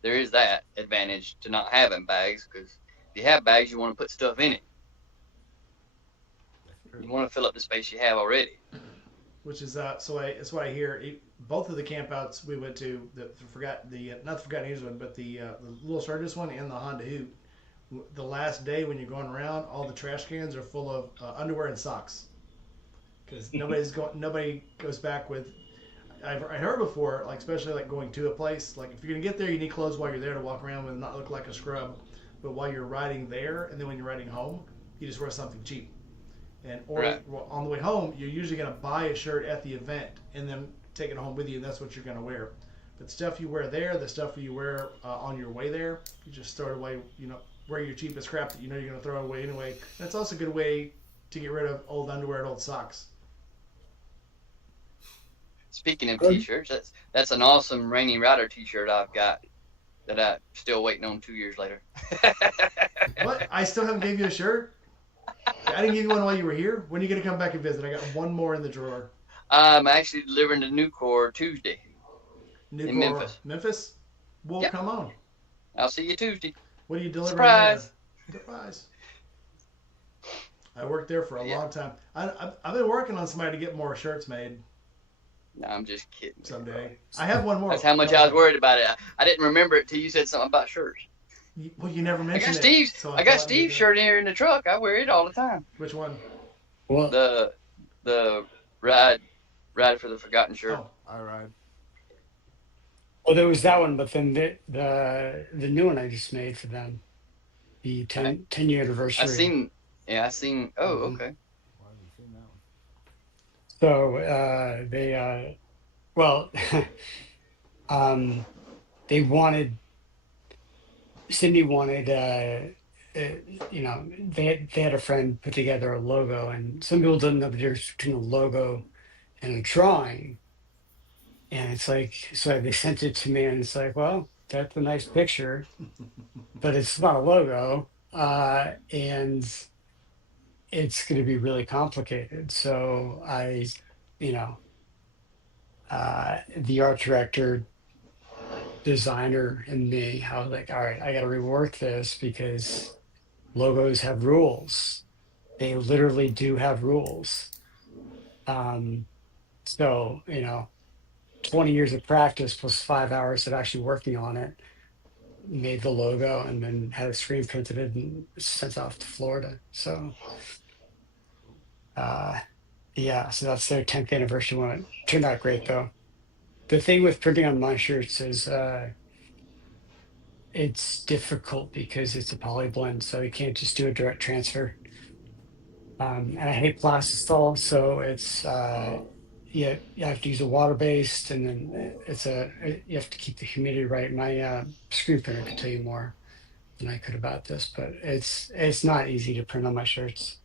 there is that advantage to not having bags because if you have bags, you want to put stuff in it. You want to fill up the space you have already. Which is that's what I hear. Both of the campouts we went to, not the Forgotten Ages one, but the Little Sturgis one and the Honda Hoot. The last day when you're going around, all the trash cans are full of underwear and socks because nobody goes back with. I heard before, like especially like going to a place, like if you're gonna get there, you need clothes while you're there to walk around with and not look like a scrub. But while you're riding there, and then when you're riding home, you just wear something cheap. Or on the way home, you're usually going to buy a shirt at the event and then take it home with you, and that's what you're going to wear. But the stuff you wear there, the stuff you wear on your way there, you just throw it away. Wear your cheapest crap that you know you're going to throw away anyway. And it's also a good way to get rid of old underwear and old socks. Speaking of t-shirts, that's an awesome Rainy Rider t-shirt I've got that I'm still waiting on 2 years later. What? I still haven't gave you a shirt? I didn't give you one while you were here. When are you going to come back and visit? I got one more in the drawer. I'm actually delivering to Nucor Tuesday. In Memphis. Memphis? Well, Come on. I'll see you Tuesday. What are you delivering Surprise. there? Surprise. I worked there for a long time. I've been working on somebody to get more shirts made. No, I'm just kidding. Someday. I have one more. That's how much I was worried about it. I didn't remember it till you said something about shirts. Well, you never mentioned I got Steve's shirt here in the truck. I wear it all the time. Which one? What? The ride for the Forgotten shirt. Oh. I ride. Well, there was that one, but then the new one I just made for them, the 10-year anniversary. I seen. Oh, Mm-hmm. okay. Why have you seen that one? So Cindy wanted, they had a friend put together a logo, and some people don't know the difference between a logo and a drawing. And it's like, so they sent it to me, and it's like, well, that's a nice picture, but it's not a logo, and it's going to be really complicated. So the art director, designer, and me, I was like, all right, I got to rework this because logos have rules. They literally do have rules. So 20 years of practice plus 5 hours of actually working on it made the logo, and then had it screen printed and sent off to Florida. So so that's their 10th anniversary one. It turned out great though. The thing with printing on my shirts is it's difficult because it's a poly blend, so you can't just do a direct transfer. And I hate plastisol, so it's you have to use a water based, and then you have to keep the humidity right. My screen printer could tell you more than I could about this, but it's not easy to print on my shirts.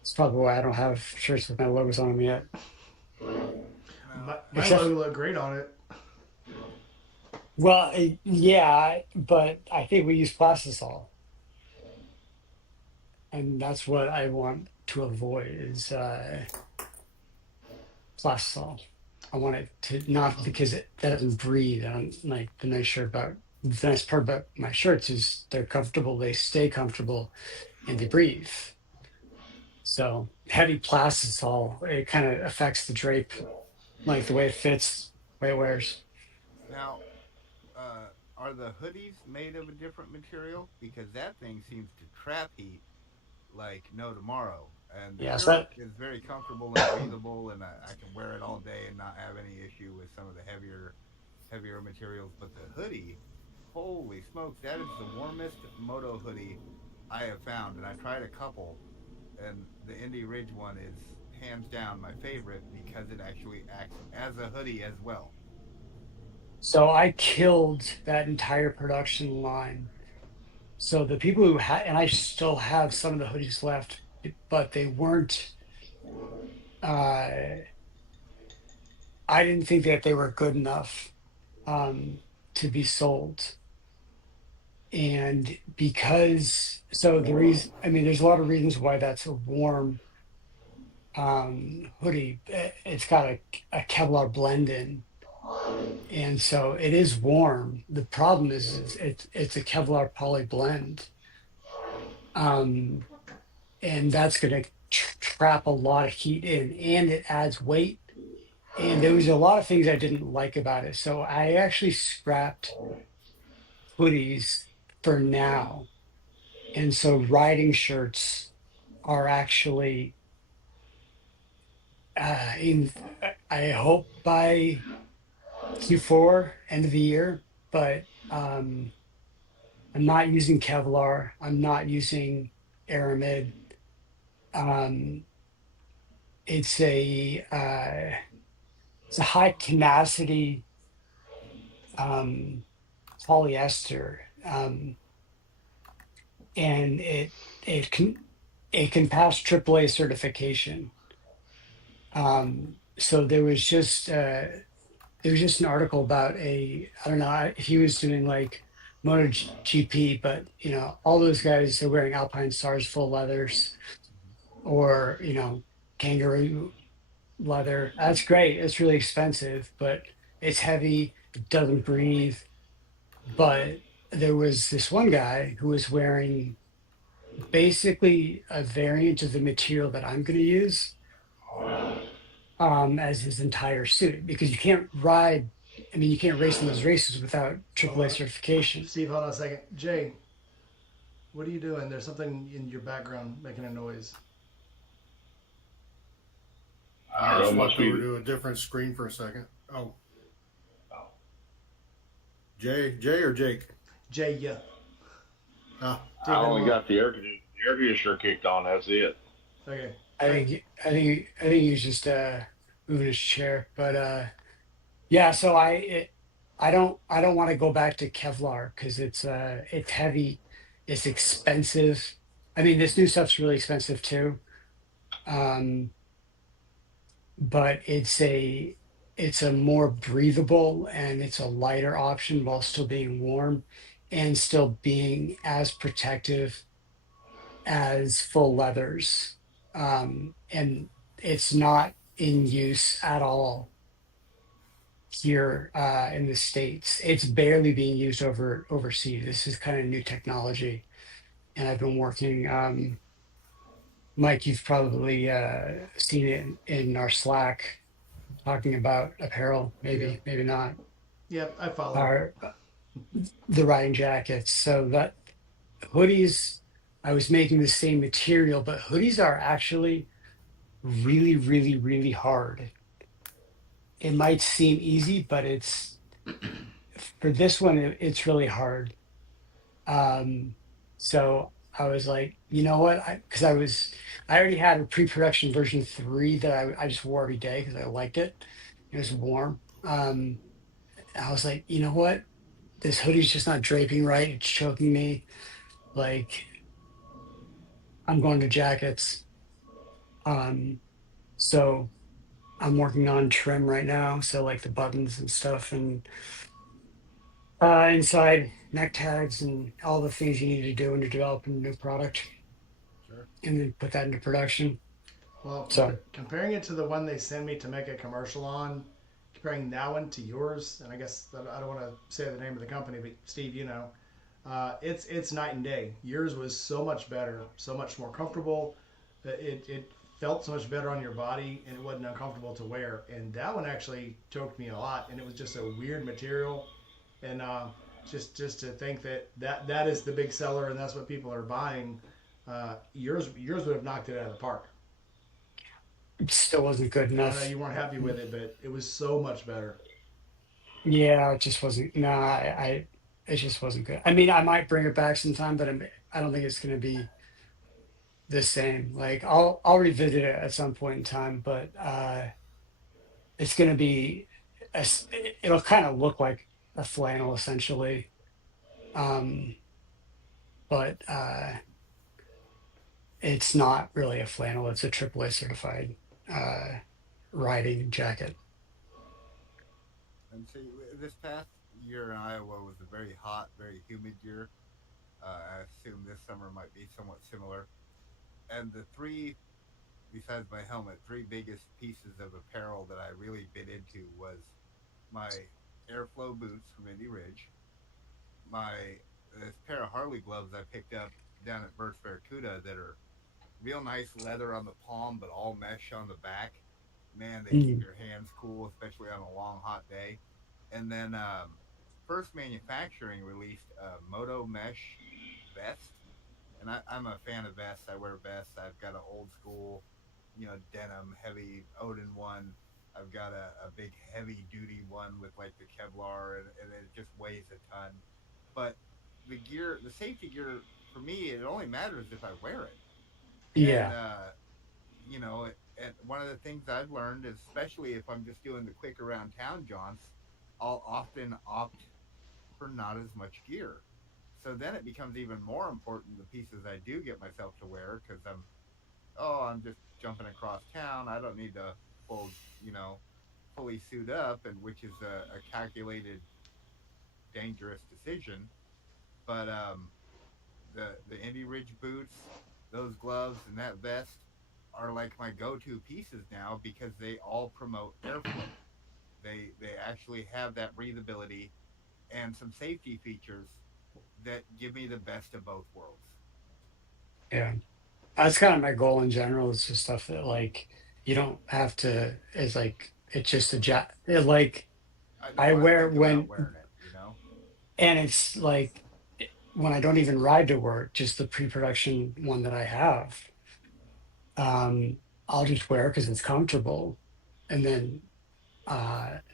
It's probably why I don't have shirts with my logos on them yet. My logo looked great on it. Well, yeah, but I think we use plastisol, and that's what I want to avoid is plastisol. I want it to not, because it doesn't breathe. And like the nice part about my shirts is they're comfortable, they stay comfortable, and they breathe. So heavy plastisol, it kind of affects the drape, like the way it fits, the way it wears. Now, are the hoodies made of a different material? Because that thing seems to trap heat like no tomorrow. And the shirt is very comfortable and breathable, and I can wear it all day and not have any issue with some of the heavier materials. But the hoodie, holy smokes, that is the warmest moto hoodie I have found. And I tried a couple, and the Indy Ridge one is hands down my favorite because it actually acts as a hoodie as well. So I killed that entire production line. So the people who had, and I still have some of the hoodies left, but they weren't. Uh, I didn't think that they were good enough to be sold. And because, so the reason, I mean, there's a lot of reasons why that's a warm hoodie. It's got a Kevlar blend in, and so it is warm. The problem is it's a Kevlar poly blend, um, and that's going to trap a lot of heat in, and it adds weight. And there was a lot of things I didn't like about it, so I actually scrapped hoodies for now. And so riding shirts are actually in, I hope by Q4 end of the year, but I'm not using Kevlar. I'm not using Aramid. Um, it's it's a high tenacity um, polyester, and it can it can pass AAA certification. So there was just an article about I don't know if he was doing like MotoGP, but all those guys are wearing Alpine Stars full leathers or kangaroo leather. That's great. It's really expensive, but it's heavy. It doesn't breathe. But there was this one guy who was wearing basically a variant of the material that I'm going to use as his entire suit because you can't ride. I mean, you can't race in those races without AAA certification. Steve, hold on a second. Jay, what are you doing? There's something in your background making a noise. I I don't just know. Must walked be. over to a different screen for a second. Oh, Jay or Jake? Jay, yeah. Ah, I only got the air conditioner kicked on. That's it. Okay. I think he was just moving his chair, but yeah. So I don't want to go back to Kevlar because it's heavy, it's expensive. I mean, this new stuff's really expensive too. Um, but it's a more breathable and it's a lighter option while still being warm and still being as protective as full leathers. And it's not in use at all here in the States. It's barely being used overseas. This is kind of new technology. And I've been working, Mike, you've probably seen it in our Slack talking about apparel, Yeah. maybe not, Yep, I follow. are the riding jackets. So that hoodies, I was making the same material, but hoodies are actually really, really, really hard. It might seem easy, but it's for this one, it's really hard. So I was like, you know what? Because I already had a pre-production version 3 that I just wore every day because I liked it. It was warm. I was like, you know what? This hoodie's just not draping right. It's choking me. Like I'm going to jackets. So I'm working on trim right now. So like the buttons and stuff and inside neck tags and all the things you need to do when you're developing a new product sure. and then put that into production. Well, So comparing it to the one they send me to make a commercial on, comparing that one to yours, and I guess I don't want to say the name of the company, but Steve, it's night and day. Yours was so much better, so much more comfortable. It felt so much better on your body, and it wasn't uncomfortable to wear. And that one actually choked me a lot, and it was just a weird material. And just to think that is the big seller, and that's what people are buying. Yours would have knocked it out of the park. it still wasn't good I know enough. you weren't happy with it, but it was so much better. Yeah, it just wasn't. Nah, it just wasn't good. I mean, I might bring it back sometime, but I don't think it's going to be the same. Like I'll revisit it at some point in time, but it's gonna be it'll kind of look like a flannel essentially. Um, but it's not really a flannel. It's a AAA certified uh, riding jacket. And see, this past year in Iowa was a very hot, very humid year. I assume this summer might be somewhat similar. And the three, besides my helmet, three biggest pieces of apparel that I really bit into was my airflow boots from Indy Ridge, my this pair of Harley gloves I picked up down at Burt's Barracuda that are real nice leather on the palm, but all mesh on the back. Man, they keep Mm, your hands cool, especially on a long, hot day. And then First Manufacturing released a Moto Mesh vest, and I'm a fan of vests. I wear vests. I've got an old school, denim heavy Odin one. I've got a big heavy duty one with like the Kevlar, and it just weighs a ton. But the safety gear for me, it only matters if I wear it. And yeah, and one of the things I've learned is, especially if I'm just doing the quick around town jaunts, I'll often opt for not as much gear. So then it becomes even more important the pieces I do get myself to wear because I'm just jumping across town. I don't need to full, you know, fully suit up, and which is a calculated, dangerous decision. But the Indy Ridge boots, those gloves, and that vest are like my go-to pieces now because they all promote airflow. They actually have that breathability and some safety features that give me the best of both worlds. yeah. That's kind of my goal in general. It's just stuff that like you don't have to. It's like it's just a jacket. Like I don't I want to wear think about when, wearing it. and it's like when I don't even ride to work, just the pre-production one that I have. Um, I'll just wear because it's comfortable, and then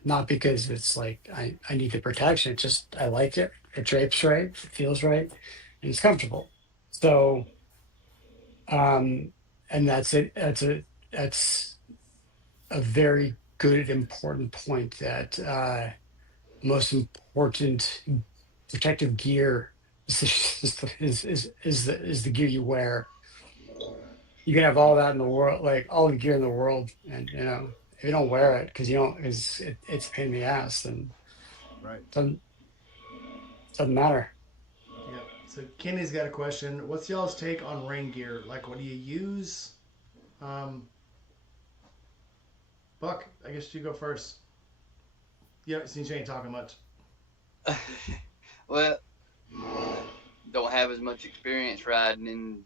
not because it's like I need the protection. It's just I like it. It drapes right, it feels right, and it's comfortable. So um, and that's it. That's a very good important point that most important protective gear is the gear you wear. You can have all that in the world, like all the gear in the world, and if you don't wear it because you don't, it's a pain in the ass, then Right. doesn't doesn't matter. Yeah. So Kenny's got a question. What's y'all's take on rain gear? Like, what do you use? Um, Buck, I guess you go first. Yeah, since you ain't talking much. Well, don't have as much experience riding, and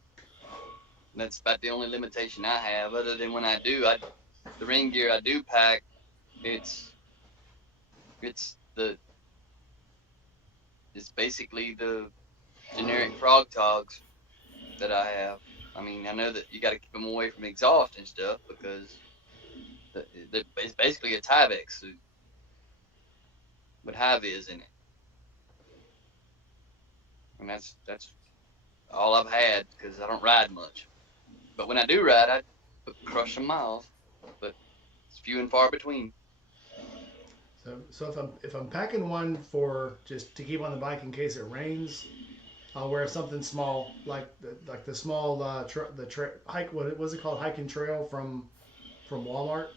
that's about the only limitation I have. Other than when I do, the rain gear I do pack, it's it's the it's basically the generic frog togs that I have. I mean, I know that you got to keep them away from exhaust and stuff because it's basically a Tyvek suit with high vis in it, and that's all I've had because I don't ride much. But when I do ride, I crush some miles, but it's few and far between. So if I'm packing one for just to keep on the bike in case it rains, I'll wear something small like the small hike. What was it called? Hiking trail from Walmart.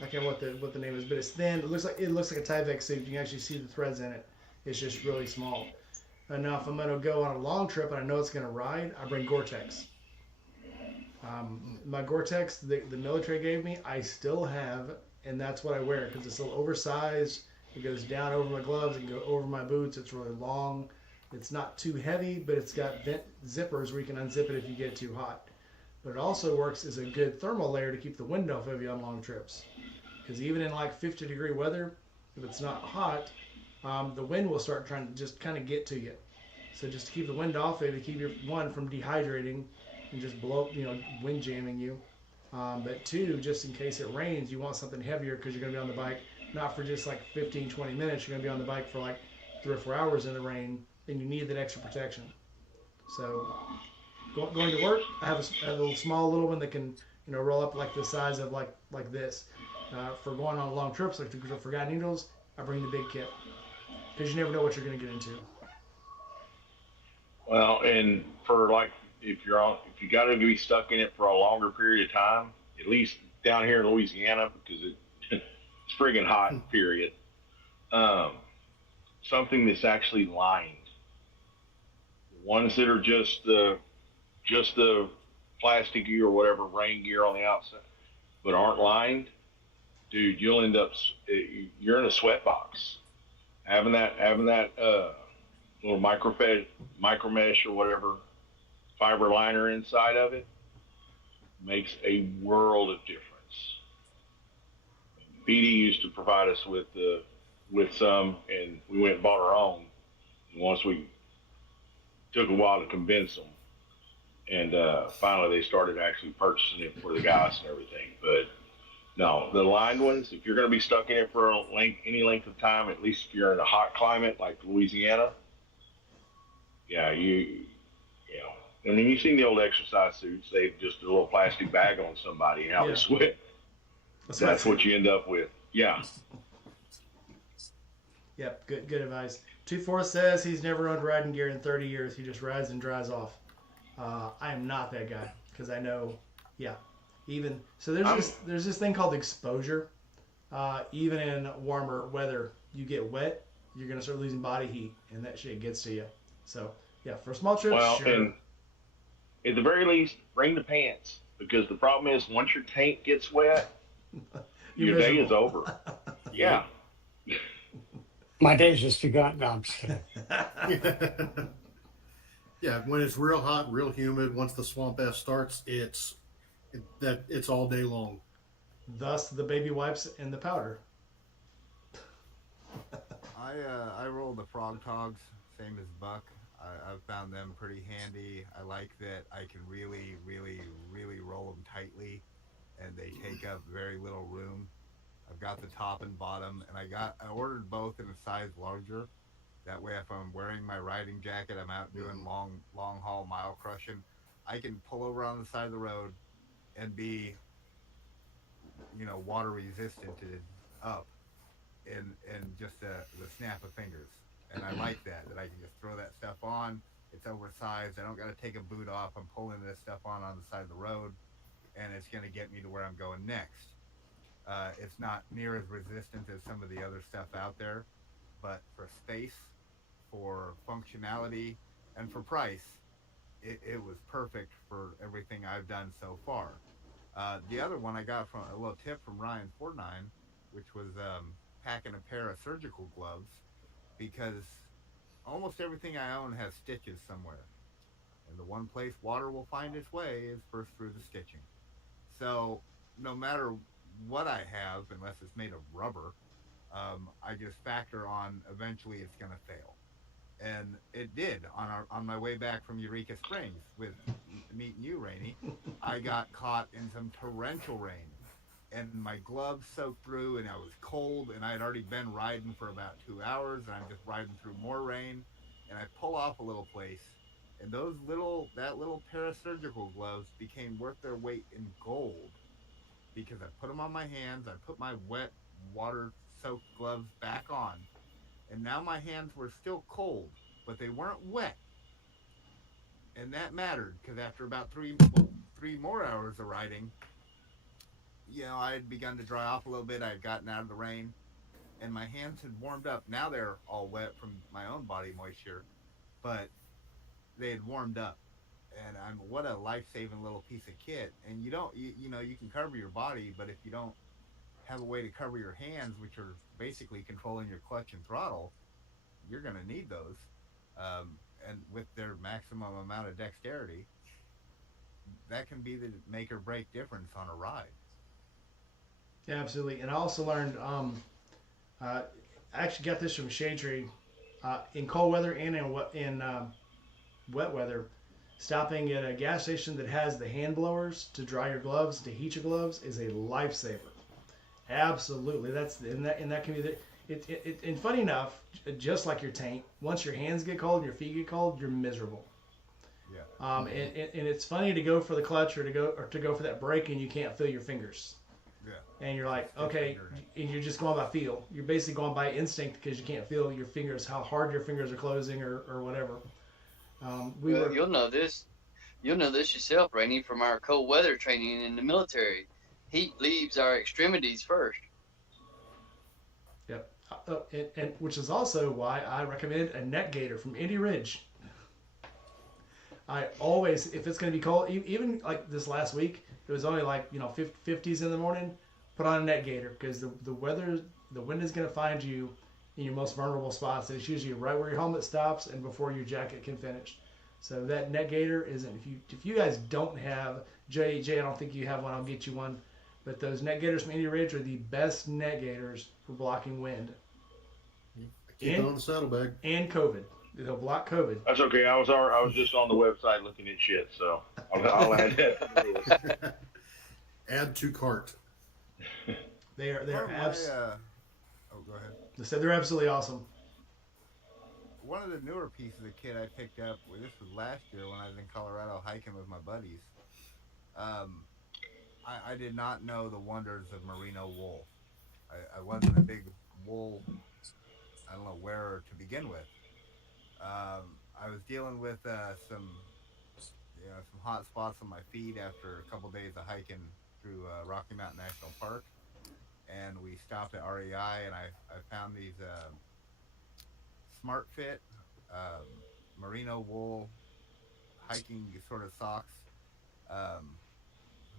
I can't remember what the name is, but it's thin. It looks like a Tyvek suit. You can actually see the threads in it. It's just really small. And now if I'm gonna go on a long trip and I know it's gonna ride, I bring Gore-Tex. My Gore-Tex the military gave me, I still have, and that's what I wear because it's a little oversized. It goes down over my gloves and go over my boots. It's really long. It's not too heavy, but it's got zippers where you can unzip it if you get too hot. But it also works as a good thermal layer to keep the wind off of you on long trips. Because even in like 50-degree weather, if it's not hot, the wind will start trying to just kind of get to you. So just to keep the wind off of you, to keep your one from dehydrating and just blow, wind jamming you. But two, just in case it rains, you want something heavier because you're going to be on the bike, not for just like 15, 20 minutes. You're going to be on the bike for like 3 or 4 hours in the rain, and you need that extra protection. So going to work, I have a little small little one that can roll up like the size of like this. For going on long trips, like for guiding needles, I bring the big kit because you never know what you're going to get into. Well, and for like if you got to be stuck in it for a longer period of time, at least down here in Louisiana because it's friggin' hot. Period. Um, Something that's actually lined. The ones that are just the plastic gear or whatever rain gear on the outside, but aren't lined, dude, you'll end up you're in a sweat box. Having that little micro mesh or whatever fiber liner inside of it makes a world of difference. BD used to provide us with some, and we went and bought our own. And once we took a while to convince them, and finally they started actually purchasing it for the guys and everything. But no, the lined ones, if you're going to be stuck in it for any length of time, at least if you're in a hot climate like Louisiana, yeah, you know, I mean, you've seen the old exercise suits. They just a little plastic bag on somebody and how they sweat. That's what you end up with. Yeah. Yep, good advice. 2-4 says he's never owned riding gear in 30 years. He just rides and dries off. I am not that guy because I know, even so. There's this thing called exposure. Even in warmer weather, you get wet, you're gonna start losing body heat, and that shit gets to you. So yeah, for small trips, Well, sure. and at the very least, bring the pants because the problem is once your tank gets wet, your day is over. Yeah. My day's just begun. No, I'm just kidding. Yeah, when it's real hot, real humid, once the swamp ass starts, it's all day long. Thus, the baby wipes and the powder. I roll the frog togs, same as Buck. I've found them pretty handy. I like that I can really, really, really roll them tightly, and they take up very little room. I've got the top and bottom, and I ordered both in a size larger. That way, if I'm wearing my riding jacket, I'm out doing long haul mile crushing. I can pull over on the side of the road and be, water resistant up in just the snap of fingers. And I like that I can just throw that stuff on. It's oversized. I don't got to take a boot off. I'm pulling this stuff on the side of the road, and it's going to get me to where I'm going next. It's not near as resistant as some of the other stuff out there, but for space, for functionality, and for price, it was perfect for everything I've done so far. The other one I got from a little tip from Ryan Fortnine, which was packing a pair of surgical gloves because almost everything I own has stitches somewhere. And the one place water will find its way is first through the stitching. So no matter what I have, unless it's made of rubber, I just factor on eventually it's going to fail. And it did on my way back from Eureka Springs with meeting you, Rainey. I got caught in some torrential rain, and my gloves soaked through, and I was cold, and I had already been riding for about 2 hours, and I'm just riding through more rain, and I pull off a little place, and that little pair of surgical gloves became worth their weight in gold because I put them on my hands, I put my wet water soaked gloves back on, and now my hands were still cold, but they weren't wet, and that mattered because after about three more hours of riding, I had begun to dry off a little bit. I had gotten out of the rain, and my hands had warmed up. Now they're all wet from my own body moisture, but they had warmed up. And what a life saving little piece of kit. And you can cover your body, but if you don't have a way to cover your hands, which are basically controlling your clutch and throttle, you're going to need those. And with their maximum amount of dexterity, that can be the make or break difference on a ride. Yeah, absolutely. And I also learned, I actually got this from Shade Tree, in cold weather and in wet weather. Stopping at a gas station that has the hand blowers to dry your gloves, to heat your gloves, is a lifesaver. Absolutely, that can be and funny enough, just like your tank, once your hands get cold and your feet get cold, you're miserable. Yeah. And it's funny to go for the clutch or to go for that brake and you can't feel your fingers. Yeah. And you're It's like, stiff okay, fingering. and you're just going by feel. You're basically going by instinct because you can't feel your fingers, how hard your fingers are closing or whatever. We Well, were, you'll know this. You'll know this yourself, Rainey, from our cold weather training in the military. Heat leaves our extremities first. yep. And which is also why I recommend a neck gaiter from Indy Ridge. I always, if it's going to be cold, even like this last week, it was only like 50s in the morning. Put on a neck gaiter because the wind is going to find you in your most vulnerable spots. It's usually right where your helmet stops and before your jacket can finish. So that neck gaiter isn't. If you guys don't have Jay, I don't think you have one. I'll get you one. But those net gaiters from Indy Ridge are the best net gaiters for blocking wind Keep it and on the saddlebag. and COVID. They'll block COVID. That's okay. I was just on the website looking at shit, so I'll add that to the list. Add to cart. They're One of my, abs. oh, go ahead. They said they're absolutely awesome. One of the newer pieces of kit I picked up, well, this was last year when I was in Colorado hiking with my buddies. Um, I did not know the wonders of merino wool. I wasn't a big wool, I don't know, wearer to begin with. I was dealing with some hot spots on my feet after a couple days of hiking through Rocky Mountain National Park, and we stopped at REI, and I found these Smart Fit um, merino wool hiking sort of socks. Um,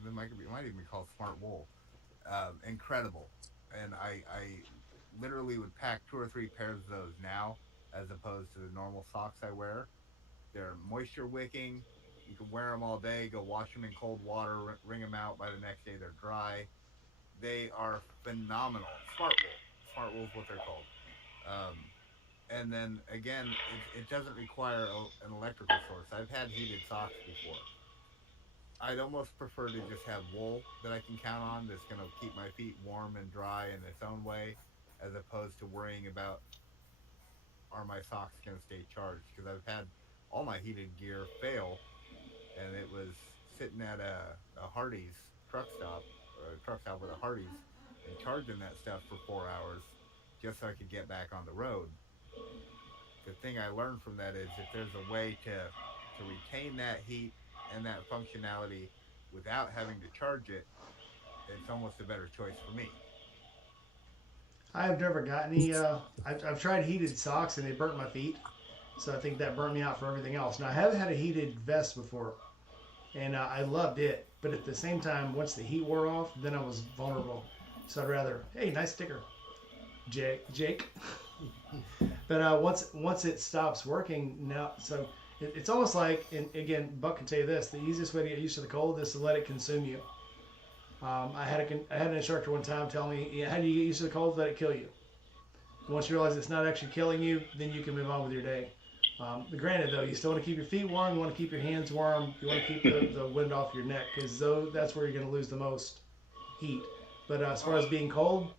it might even be called Smart Wool. Incredible, and I literally would pack two or three pairs of those now, as opposed to the normal socks I wear. They're moisture wicking. You can wear them all day. Go wash them in cold water. Wring them out. By the next day, they're dry. They are phenomenal. Smart Wool. Smart Wool is what they're called. Um, and then again, it doesn't require an electrical source. I've had heated socks before. I'd almost prefer to just have wool that I can count on that's going to keep my feet warm and dry in its own way, as opposed to worrying about are my socks going to stay charged. Because I've had all my heated gear fail, and it was sitting at a Hardee's truck stop, or a truck stop with a Hardee's, and charging that stuff for 4 hours just so I could get back on the road. The thing I learned from that is if there's a way to retain that heat and that functionality without having to charge it, it's almost a better choice for me. I have never got any. I've tried heated socks and they burnt my feet, so I think that burnt me out for everything else. Now I have had a heated vest before, and I loved it. But at the same time, once the heat wore off, then I was vulnerable. So I'd rather, hey, nice sticker, Jake. But once it stops working now, so it's almost like, and again, Buck can tell you this: the easiest way to get used to the cold is to let it consume you. I had an instructor one time tell me, yeah, how do you get used to the cold? Let it kill you. Once you realize it's not actually killing you, then you can move on with your day. But granted, though, you still want to keep your feet warm. You want to keep your hands warm. You want to keep the wind off your neck because that's where you're going to lose the most heat. But as far as being cold,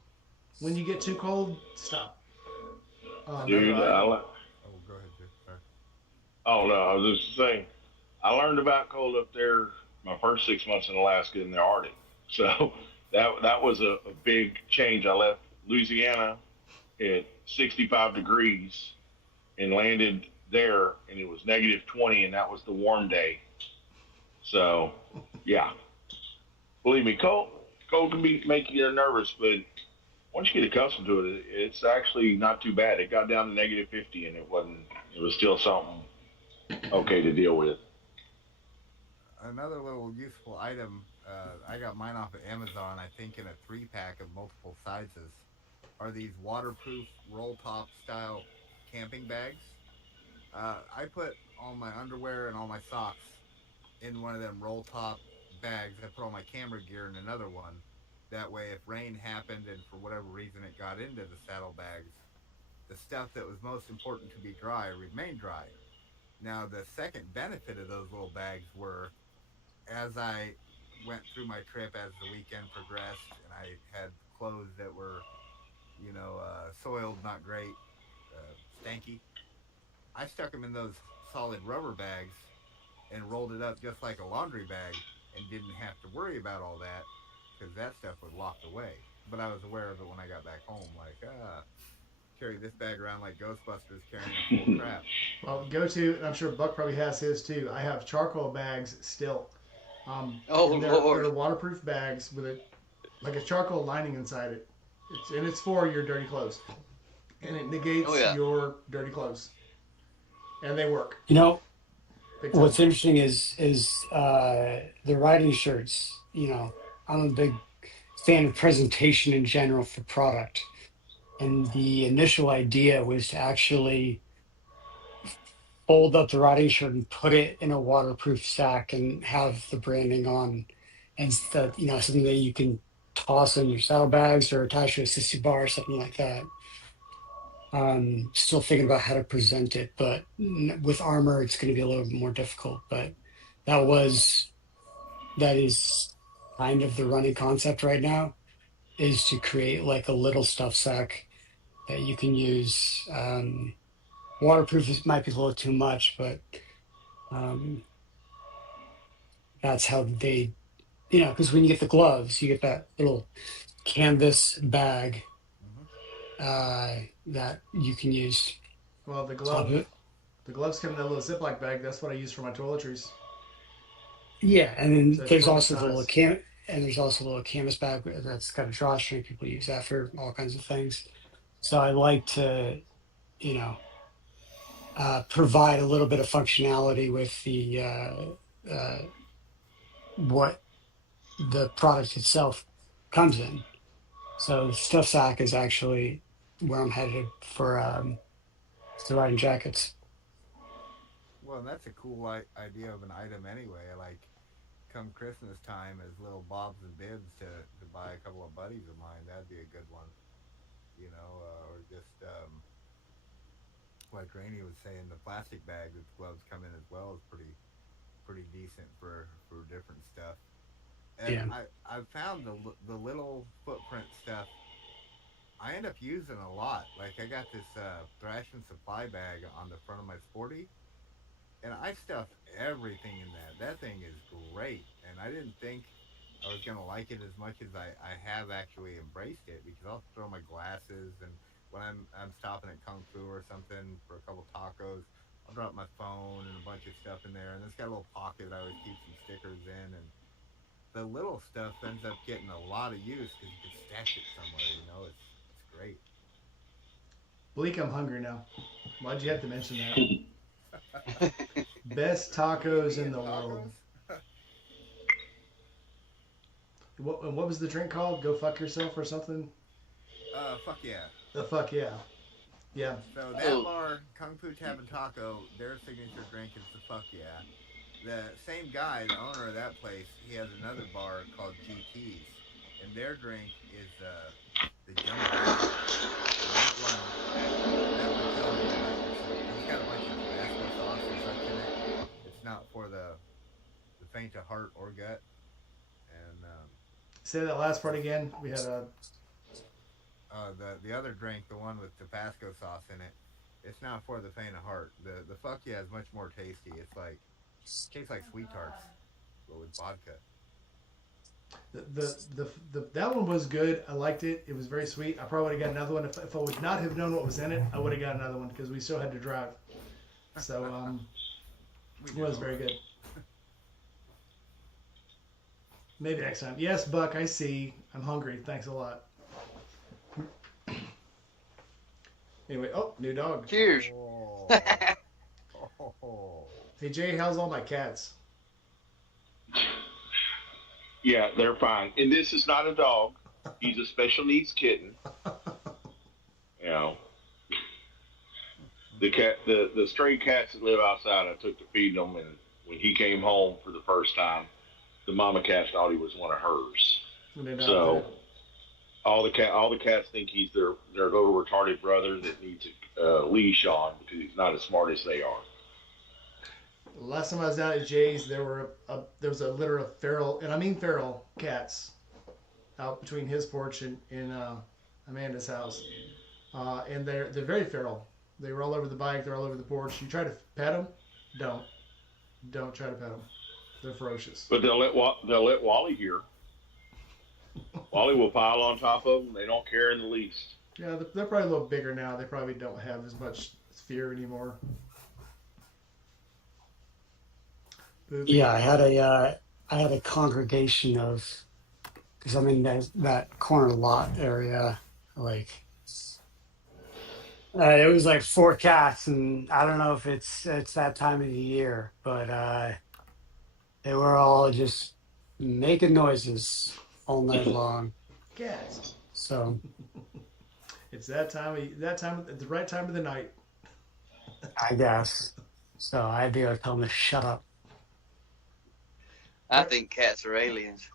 when you get too cold, stop. Dude, Oh, go ahead, Jay. Sorry. oh no, I was just saying, I learned about cold up there my first 6 months in Alaska in the Arctic. So that was a big change. I left Louisiana at 65 degrees and landed there, and it was negative 20, and that was the warm day. So, yeah, believe me, cold can make you nervous, but once you get accustomed to it, it's actually not too bad. It got down to negative 50, and it wasn't. It was still something okay to deal with. Another little useful item. I got mine off of Amazon. I think in a 3 pack of multiple sizes. Are these waterproof roll top style camping bags? I put all my underwear and all my socks in one of them roll top bags. I put all my camera gear in another one. That way, if rain happened and for whatever reason it got into the saddlebags, the stuff that was most important to be dry remained dry. Now, the second benefit of those little bags were as I went through my trip, as the weekend progressed, and I had clothes that were, soiled, not great, stanky, I stuck them in those solid rubber bags and rolled it up just like a laundry bag and didn't have to worry about all that because that stuff was locked away. But I was aware of it when I got back home. Like, carry this bag around like Ghostbusters carrying a full crap. Well, go to, and I'm sure Buck probably has his too. I have charcoal bags still. Oh And they're Lord. waterproof bags with a like a charcoal lining inside it. It's for your dirty clothes, and it Oh negates yeah. your dirty clothes, and they work You know, big time. what's interesting is the riding shirts. You know, I'm a big fan of presentation in general for product, and the initial idea was to actually fold up the riding shirt and put it in a waterproof sack and have the branding on, and that something that you can toss in your saddlebags or attach to a sissy bar or something like that. Still thinking about how to present it, but with armor, it's going to be a little bit more difficult. But that was that is kind of the running concept right now is to create like a little stuff sack that you can use. Waterproof might be a little too much, but um, that's how they, because when you get the gloves, you get that little canvas bag Mm-hmm. that you can use Well, top of it. the gloves come in that little Ziploc bag. That's what I use for my toiletries. Yeah, and then So it's there's perfect also the little size. and there's also a little canvas bag that's got a drawstring. People use that for all kinds of things. So I like to, you know, provide a little bit of functionality with the what the product itself comes in. So the stuff sack is actually where I'm headed for the riding jackets. Well, that's a cool idea of an item anyway. Like, come Christmas time, as little bobs and bibs to buy a couple of buddies of mine. That'd be a good one, or just like Rainey was saying, the plastic bag that the gloves come in as well is pretty decent for different stuff. And Yeah. I've found the little footprint stuff I end up using a lot. Like I got this thrash and supply bag on the front of my sporty, and I stuff everything in that. That thing is great, and I didn't think I was gonna like it as much as I have actually embraced it because I'll throw my glasses and when I'm stopping at Kung Fu or something for a couple tacos, I'll drop my phone and a bunch of stuff in there, and it's got a little pocket I always keep some stickers in, and the little stuff ends up getting a lot of use because you can stash it somewhere. It's great. Bleak, I'm hungry now. Why'd you have to mention that? Best tacos Me in and the world. tacos. What was the drink called? Go fuck yourself or something? Fuck yeah. The fuck yeah. Yeah. So that Oh, bar, Kung Fu Tap and Taco, their signature drink is the fuck yeah. The same guy, the owner of that place, he has another bar called GT's, and their drink is the jambalaya, and that one tells you about yourself because it's got a bunch of Tabasco sauce and such in it. It's not for the faint of heart or gut, and Say that last part again. We had a. the other drink, the one with Tabasco sauce in it, it's not for the faint of heart. The fuck yeah is much more tasty. It's like tastes like sweet tarts, but with vodka. That one was good. I liked it. It was very sweet. I probably would have got another one if I would not have known what was in it. I would have got another one because we still had to drive. So We it was know. very good. Maybe next time. Yes, Buck. I see. I'm hungry. Thanks a lot. Anyway, oh, new dog. cheers. Oh, oh, Hey Jay, how's all my cats? Yeah, they're fine. And this is not a dog. He's a special needs kitten. You know, the stray cats that live outside, I took to feed them, and when he came home for the first time, the mama cat thought he was one of hers. When they're out there. So all the cats think he's their little retarded brother that needs a leash on because he's not as smart as they are. Last time I was out at Jay's, there was a litter of feral, and I mean feral cats, out between his porch and Amanda's house, and they're very feral. They were all over the bike. They're all over the porch. You try to pet them, don't. Don't try to pet them. They're ferocious. But they'll let Wally hear. Wally will pile on top of them. They don't care in the least. Yeah, they're probably a little bigger now. They probably don't have as much fear anymore. Poopy. Yeah, I had a congregation of, because I'm in that corner lot area, like it was like 4 cats, and I don't know if it's that time of the year, but they were all just making noises all night long. Cats. So It's at the right time of the night. I guess so. I had to go tell them to shut up. I think cats are aliens.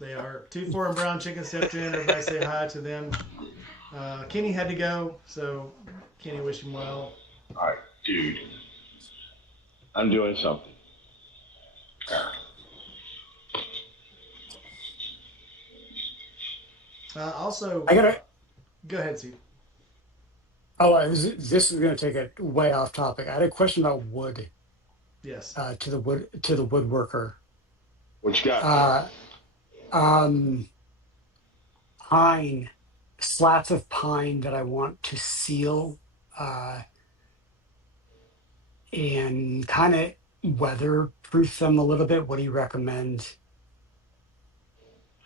They are. 2-4 and Brown Chicken stepped in. Everybody say hi to them. Kenny had to go, so Kenny, wish him well. All right, dude. I'm doing something. Also, I gotta. go ahead, Steve. Oh, this is going to take it way off topic. I had a question about wood. Yes. To the woodworker. What you got? Pine, slats of pine that I want to seal, and kind of weatherproof them a little bit. What do you recommend?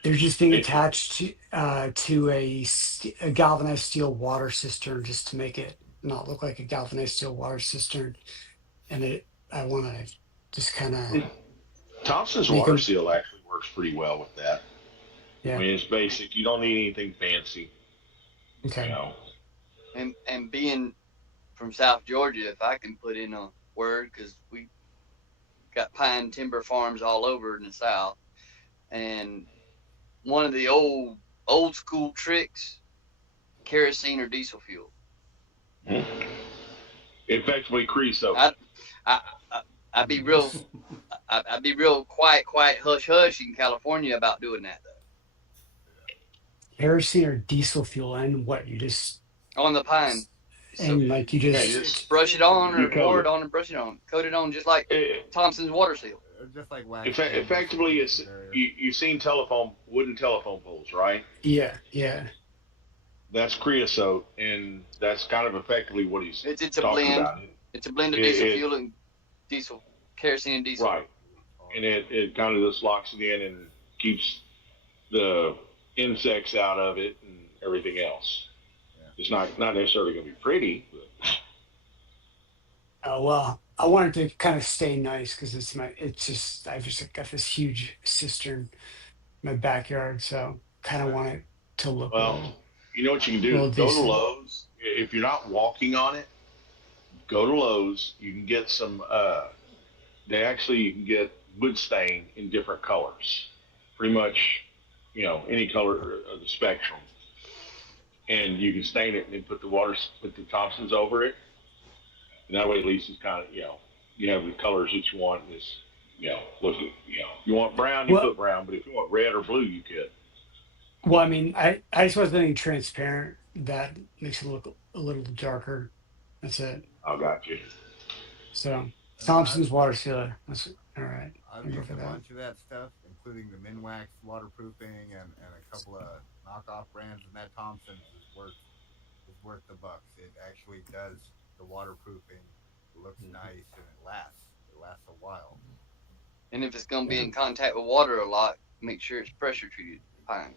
They're just being attached to a galvanized steel water cistern, just to make it not look like a galvanized steel water cistern. And I want to just kind of Thompson's water seal actually works pretty well with that. Yeah. I mean, it's basic. You don't need anything fancy. Okay. You know. And being from South Georgia, if I can put in a word, because we got pine timber farms all over in the South, and one of the old school tricks, kerosene or diesel fuel. Effectively creosote. I'd be real quiet, hush hush in California about doing that though. Kerosene or diesel fuel, and what you just On the pine. and So, like you just brush it on or you coat pour it. it on and brush it on. Coat it on just like Thompson's water seal. Just like wax. Effectively, it's you've seen wooden telephone poles, right? yeah. That's creosote, and that's kind of effectively what he's It's a talking blend. about. It's a blend of diesel fuel and kerosene and diesel. Right. And it kind of just locks it in and keeps the insects out of it and everything else. Yeah. It's not necessarily going to be pretty, but. Oh well, I wanted to kind of stay nice because I've just got this huge cistern in my backyard, so kind of want it to look well. You know what you can do? Go to Lowe's. If you're not walking on it, go to Lowe's. You can get some. You can get wood stain in different colors, pretty much, any color of the spectrum, and you can stain it and then put the Thompsons over it, and that way at least it's kind of, you have the colors that you want. This, you want brown, you put brown, but if you want red or blue, you could. Well, I mean, I just want something transparent that makes it look a little darker. That's it. I got you. So Thompson's water sealer. That's all right. I've used a bunch of that stuff, including the Minwax waterproofing and a couple of knockoff brands, and that Thompson's is worth the bucks. It actually does the waterproofing. It looks nice and it lasts. It lasts a while. And if it's going to be in contact with water a lot, make sure it's pressure treated pine.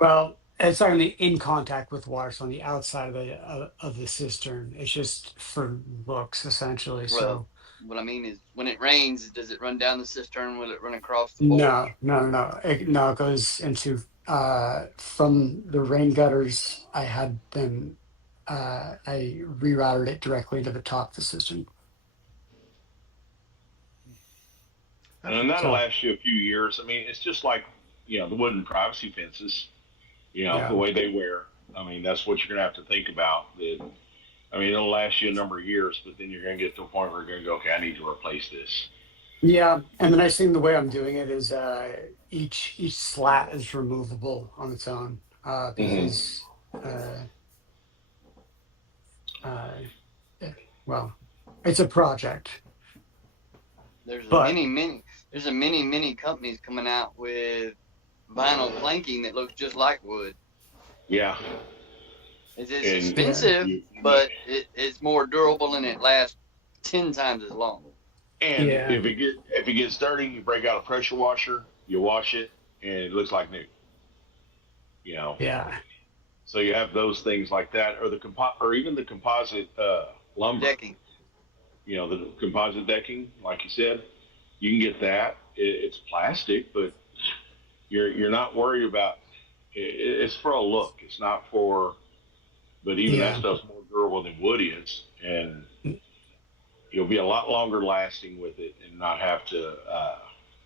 Well, it's not going to be in contact with water, so on the outside of the cistern. It's just for looks, essentially. Well, so what I mean is, when it rains, does it run down the cistern? Will it run across the bowl? No. It goes into from the rain gutters. I had them. I rerouted it directly to the top of the cistern. And that'll last you a few years. I mean, it's just like, the wooden privacy fences, the way they wear. I mean, that's what you're going to have to think about. It'll last you a number of years, but then you're going to get to a point where you're going to go, okay, I need to replace this. Yeah, and the nice thing, the way I'm doing it is each slat is removable on its own because, well, it's a project. There's a But many companies coming out with vinyl planking that looks just like wood. Yeah, It's yeah, expensive, but it's more durable and it lasts 10 times as long. and yeah, if it gets dirty, you break out a pressure washer, you wash it, and it looks like new. You know, yeah. so you have those things like that, or or even the composite lumber. Decking. You know, the composite decking, like you said, you can get that. It's plastic, but you're not worried about. It's for a look. It's not for. But even that Yeah. stuff's more durable than wood is, and you'll be a lot longer lasting with it, and not have to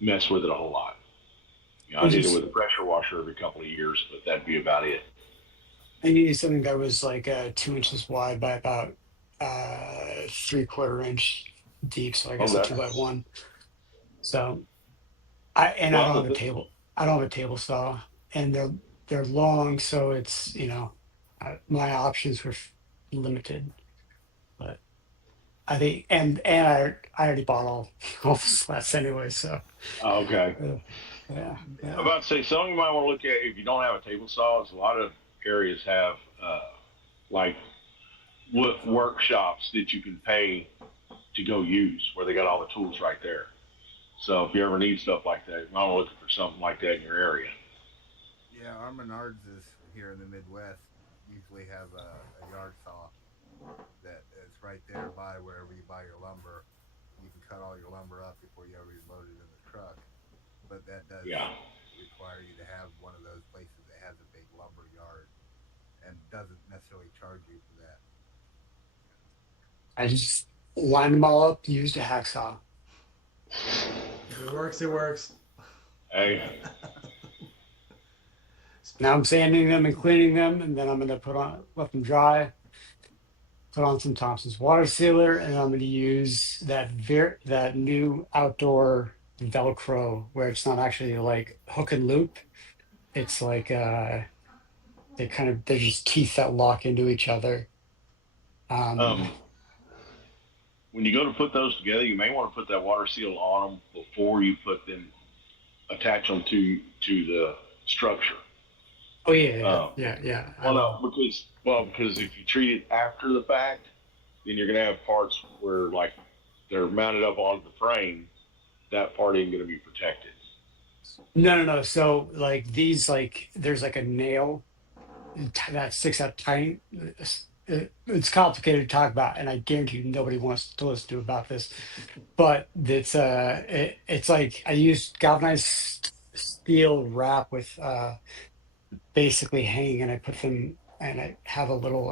mess with it a whole lot. You know, I I did it just with a pressure washer every couple of years, but that'd be about it. I needed something that was like 2 inches wide by about 3/4 inch deep, so I guess a Okay. 2x1. So I Well, don't have a table. I don't have a table saw, and they're long, so it's my options were limited. But I think I already bought all the slats anyway, so okay. uh, yeah, I'm yeah. about to say something you might want to look at if you don't have a table saw. Is a lot of areas have like workshops that you can pay to go use, where they got all the tools right there. So if you ever need stuff like that, you might want to look for something like that in your area. Yeah, our Menards is here in the Midwest usually have a yard saw that is right there by wherever you buy your lumber. You can cut all your lumber up before you ever load it in the truck. But that does Yeah. require you to have one of those places that has a big lumber yard and doesn't necessarily charge you for that. I just lined them all up, used a hacksaw. If it works, it works. Hey, Now I'm sanding them and cleaning them, and then I'm gonna let them dry, put on some Thompson's water sealer, and I'm gonna use that new outdoor Velcro where it's not actually like hook and loop. It's like they're just teeth that lock into each other. Um, um, when you go to put those together, you may want to put that water seal on them before you put them attach them to the structure. oh yeah, Um, yeah, yeah, yeah. I well, will. no, because if you treat it after the fact, then you're gonna have parts where like they're mounted up onto the frame. That part ain't gonna be protected. No, no, no. So like these, like there's like a nail that sticks out tight. It's complicated to talk about, and I guarantee you nobody wants to listen to about this. But it's like I used galvanized steel wrap with basically hanging, and I put them, and I have a little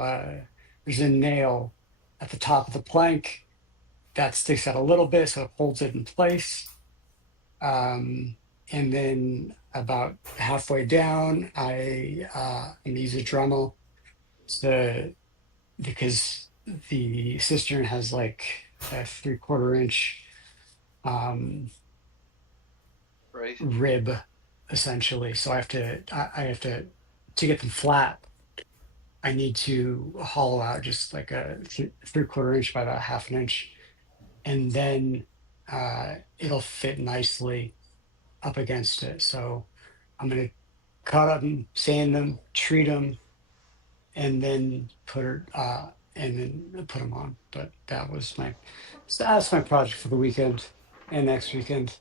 there's a nail at the top of the plank that sticks out a little bit, so it holds it in place. And then about halfway down, I use a Dremel to because the cistern has like a 3/4 inch um, Brace. rib essentially. So I have to get them flat. I need to hollow out just like a 3/4 inch by about half an inch, and then it'll fit nicely up against it. So I'm gonna cut them, sand them, treat them, and then put them on. But that's my project for the weekend and next weekend.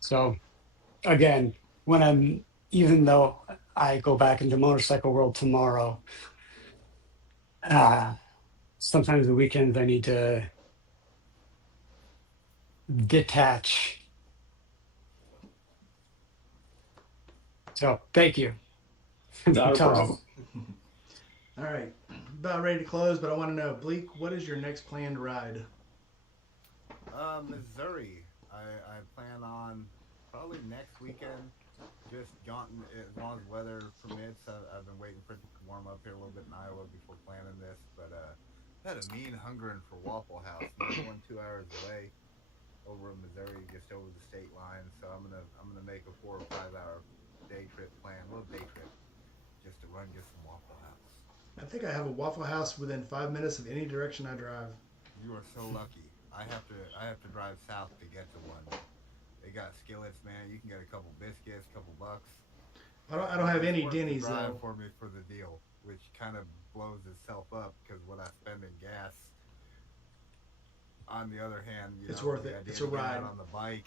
So again, when I'm even though I go back into motorcycle world tomorrow, uh, sometimes the weekends I need to detach. So thank you. Not a Thompson. problem. All right, about ready to close, but I want to know, Bleak, what is your next planned ride? Missouri. I plan on probably next weekend. Just jaunting as long as weather permits. I've been waiting for it to warm up here a little bit in Iowa before planning this, but I had a mean hungering for Waffle House. There's one 2 hours away over in Missouri, just over the state line. So I'm gonna make a 4 or 5 hour day trip plan, a little day trip, just to run get some Waffle House. I think I have a Waffle House within 5 minutes of any direction I drive. You are so lucky. I have to drive south to get to one. They got skillets, man. You can get a couple biscuits, couple bucks. I don't have It's any worth the Denny's drive though. for me for the deal, which kind of blows itself up because what I spend in gas. On the other hand, It's worth the it. idea It's a to get ride. out on the bike,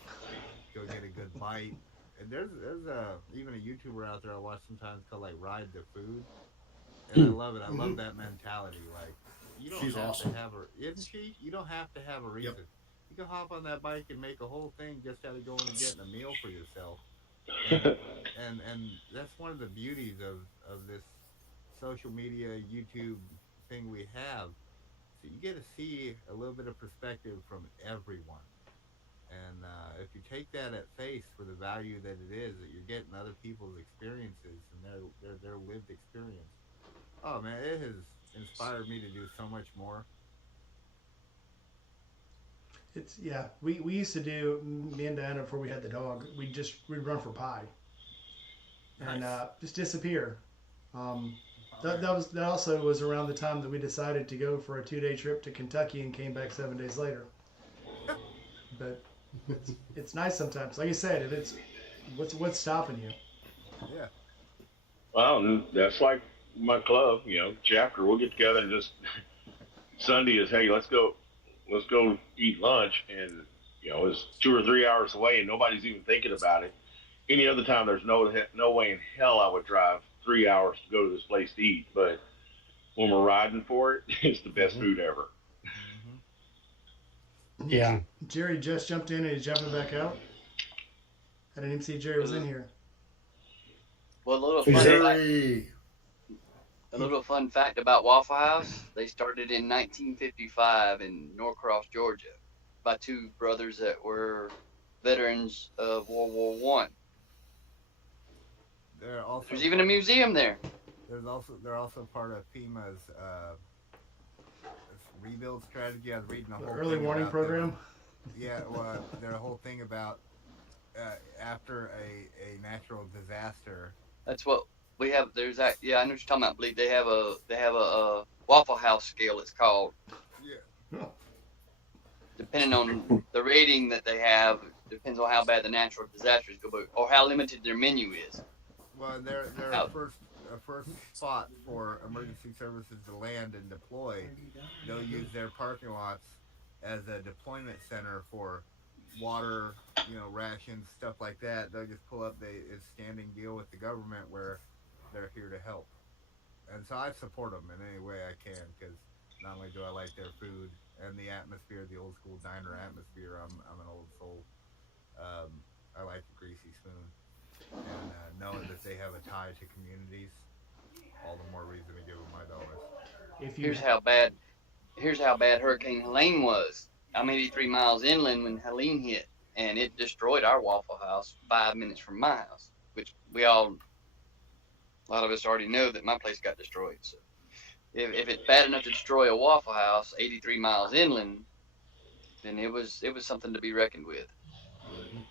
go get a good bite. And there's a even a YouTuber out there I watch sometimes called like Ride the Food, and I Hmm. love it. I Hmm. love that mentality. Like you don't She's have to awesome. have a isn't she? You don't have to have a Yep. reason. You can hop on that bike and make a whole thing just out of going and getting a meal for yourself. And and that's one of the beauties of this social media YouTube thing we have. So you get to see a little bit of perspective from everyone. And if you take that at face for the value that it is, that you're getting other people's experiences and their lived experience. Oh man, it has inspired me to do so much more. It's yeah. We used to do me and Diana before we had the dog. We'd run for pie and Nice. just disappear. Um, All right. that also was around the time that we decided to go for a 2 day trip to Kentucky and came back 7 days later. But it's nice sometimes. Like you said, if it's what's stopping you? Yeah. Well, that's like my club, chapter. We'll get together and just Sunday is, hey, let's go eat lunch, and it's 2 or 3 hours away, and nobody's even thinking about it. Any other time, there's no way in hell I would drive 3 hours to go to this place to eat. But when we're riding for it, it's the best Hmm. food ever. Hmm. Yeah. Jerry just jumped in and he's jumping back out. I didn't even see Jerry was in here. Well, Who's that? Jerry. a little fun fact about Waffle House: they started in 1955 in Norcross, Georgia, by two brothers that were veterans of World War One. They're also There's even a museum there. they're also part of FEMA's rebuild strategy. I was reading a The whole early thing warning about them. program. Yeah, well, their whole thing about after a natural disaster. That's what we have. There's that. Yeah, I know what you're talking about. I believe they have a Waffle House scale. It's called, Yeah. depending on the rating that they have. Depends on how bad the natural disasters go, or how limited their menu is. Well, they're How, a first spot for emergency services to land and deploy. They'll use their parking lots as a deployment center for water, rations, stuff like that. They'll just pull up a standing deal with the government where they're here to help. And so I support them in any way I can because not only do I like their food and the atmosphere, the old school diner atmosphere. I'm an old soul. I like the greasy spoon, and knowing that they have a tie to communities, all the more reason to give them my dollars. If you here's how bad. Here's how bad Hurricane Helene was. I'm 83 miles inland when Helene hit, and it destroyed our Waffle House 5 minutes from my house, which a lot of us already know that my place got destroyed. So if it's bad enough to destroy a Waffle House 83 miles inland, then it was something to be reckoned with. Mm-hmm.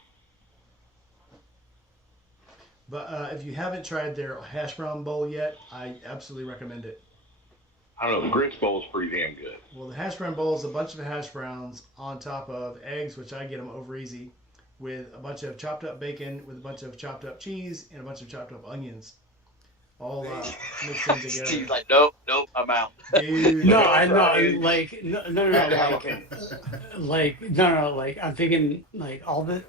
but if you haven't tried their hash brown bowl yet, I absolutely recommend it. I don't know. The grits bowl is pretty damn good. Well, the hash brown bowl is a bunch of hash browns on top of eggs, which I get them over easy, with a bunch of chopped up bacon, with a bunch of chopped up cheese, and a bunch of chopped up onions, all mixed in together. Steve's like, nope, nope, I'm out. Dude, No, Well, I know. Friday, Like no, I had no, to have a no. Like I'm thinking, like all the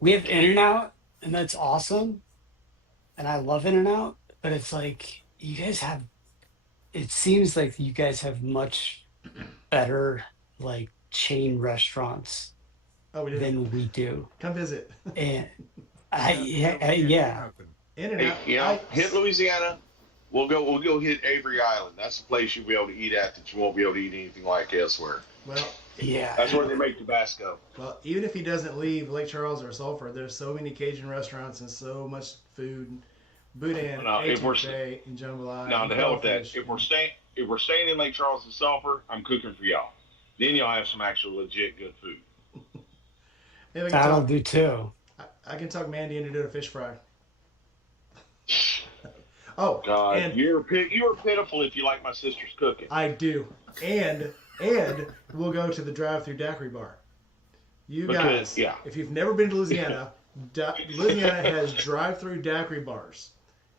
we have In and Out, and that's awesome, and I love In and Out. But it's like you guys have. It seems like you guys have much better like chain restaurants oh, we do. than we do, Come visit. and We can't do yeah. nothing. In and hey, out. I hit Louisiana. We'll go hit Avery Island. That's the place you'll be able to eat at that you won't be able to eat anything like elsewhere. well, That's Yeah, where they make Tabasco. well, even if he doesn't leave Lake Charles or Sulphur, there's so many Cajun restaurants and so much food. Boudin, No, if we're etouffee, and jambalaya, no, and the hell with that. crawfish. If we're staying in Lake Charles and Sulphur, I'm cooking for y'all. Then y'all have some actual legit good food. Maybe I can that'll talk. do too. I can talk Mandy into doing a fish fry. Oh, God, and you're pitiful if you like my sister's cooking. I do. And And we'll go to the drive-through daiquiri bar. You guys, yeah. if you've never been to Louisiana, Louisiana has drive-through daiquiri bars.